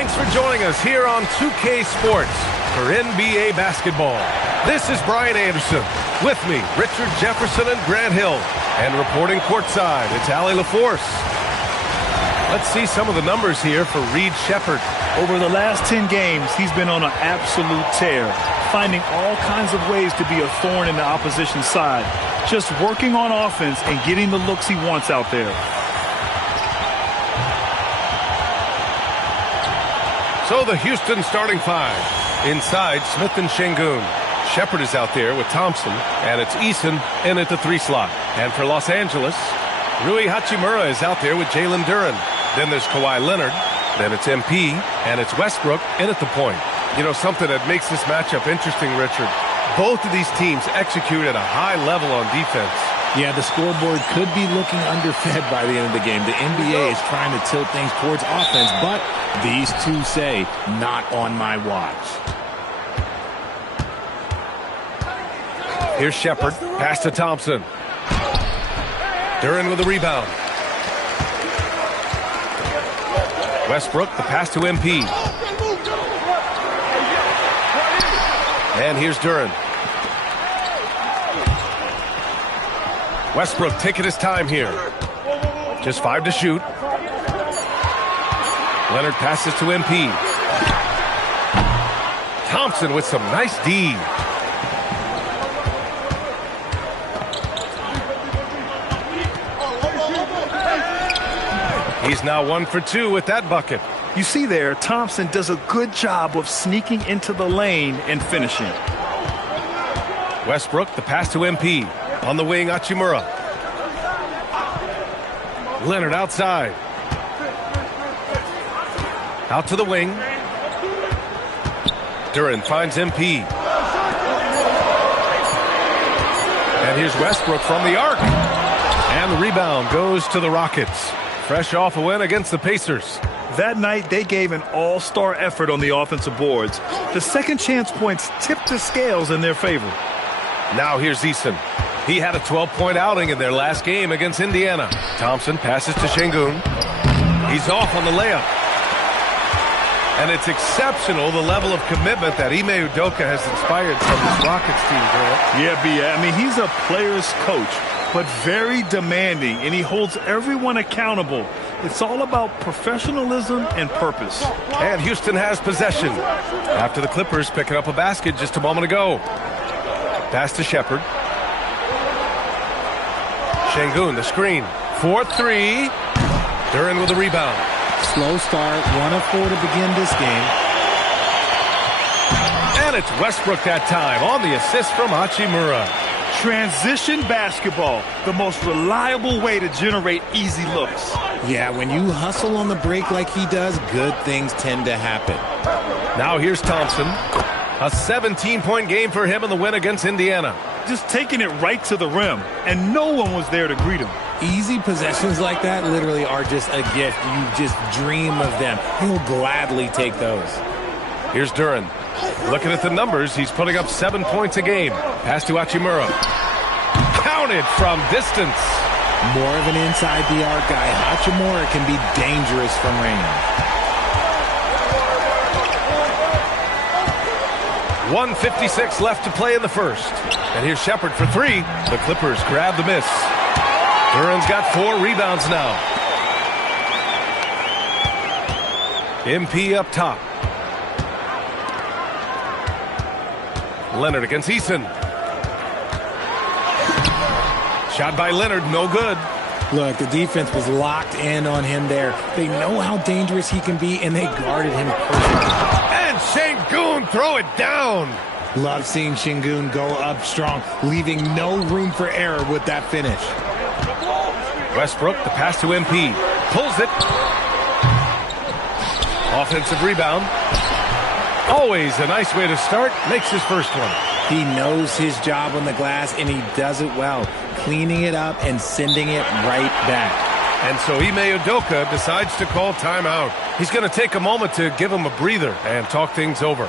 Thanks for joining us here on 2K Sports for NBA basketball. This is Brian Anderson. With me, Richard Jefferson and Grant Hill. And reporting courtside, it's Allie LaForce. Let's see some of the numbers here for Reed Sheppard. Over the last 10 games, he's been on an absolute tear, finding all kinds of ways to be a thorn in the opposition's side, just working on offense and getting the looks he wants out there. So the Houston starting five. Inside, Smith and Şengün. Sheppard is out there with Thompson, and it's Eason in at the 3 slot. And for Los Angeles, Rui Hachimura is out there with Jalen Duren. Then there's Kawhi Leonard. Then it's MP, and it's Westbrook in at the point. You know, something that makes this matchup interesting, Richard. Both of these teams execute at a high level on defense. Yeah, the scoreboard could be looking underfed by the end of the game. The NBA is trying to tilt things towards offense, but these two say, not on my watch. Here's Sheppard, pass to Thompson. Duren with the rebound. Westbrook, the pass to MP. And here's Duren. Westbrook taking his time here. Just 5 to shoot. Leonard passes to MP. Thompson with some nice D. He's now 1 for 2 with that bucket. You see there, Thompson does a good job of sneaking into the lane and finishing. Westbrook, the pass to MP. On the wing, Hachimura. Leonard outside. Out to the wing. Duren finds MP. And here's Westbrook from the arc. And the rebound goes to the Rockets. Fresh off a win against the Pacers. That night, they gave an all-star effort on the offensive boards. The second chance points tipped the scales in their favor. Now here's Eason. He had a 12-point outing in their last game against Indiana. Thompson passes to Şengün. He's off on the layup. And it's exceptional, the level of commitment that Ime Udoka has inspired from this Rockets team, Grant. Yeah, B. I mean, he's a player's coach, but very demanding, and he holds everyone accountable. It's all about professionalism and purpose. And Houston has possession after the Clippers picking up a basket just a moment ago. Pass to Sheppard. Şengün, the screen. 4-3. Duren with the rebound. Slow start, 1 of 4 to begin this game. And it's Westbrook that time on the assist from Hachimura. Transition basketball, the most reliable way to generate easy looks. Yeah, when you hustle on the break like he does, good things tend to happen. Now here's Thompson. A 17-point game for him in the win against Indiana. Just taking it right to the rim, and no one was there to greet him. Easy possessions like that literally are just a gift. You just dream of them. He'll gladly take those. Here's Duren. Looking at the numbers, he's putting up 7 points a game. Pass to Hachimura. Counted from distance. More of an inside the arc guy. Hachimura can be dangerous from range. 1:56 left to play in the first. And here's Sheppard for 3. The Clippers grab the miss. Duren's got 4 rebounds now. MP up top. Leonard against Eason. Shot by Leonard, no good. Look, the defense was locked in on him there. They know how dangerous he can be, and they guarded him perfectly. And Şengün throw it down. Love seeing Şengün go up strong, leaving no room for error with that finish. Westbrook, the pass to MP. Pulls it. Offensive rebound. Always a nice way to start. Makes his first one. He knows his job on the glass, and he does it well, cleaning it up and sending it right back. And so Ime Udoka decides to call timeout. He's going to take a moment to give him a breather and talk things over.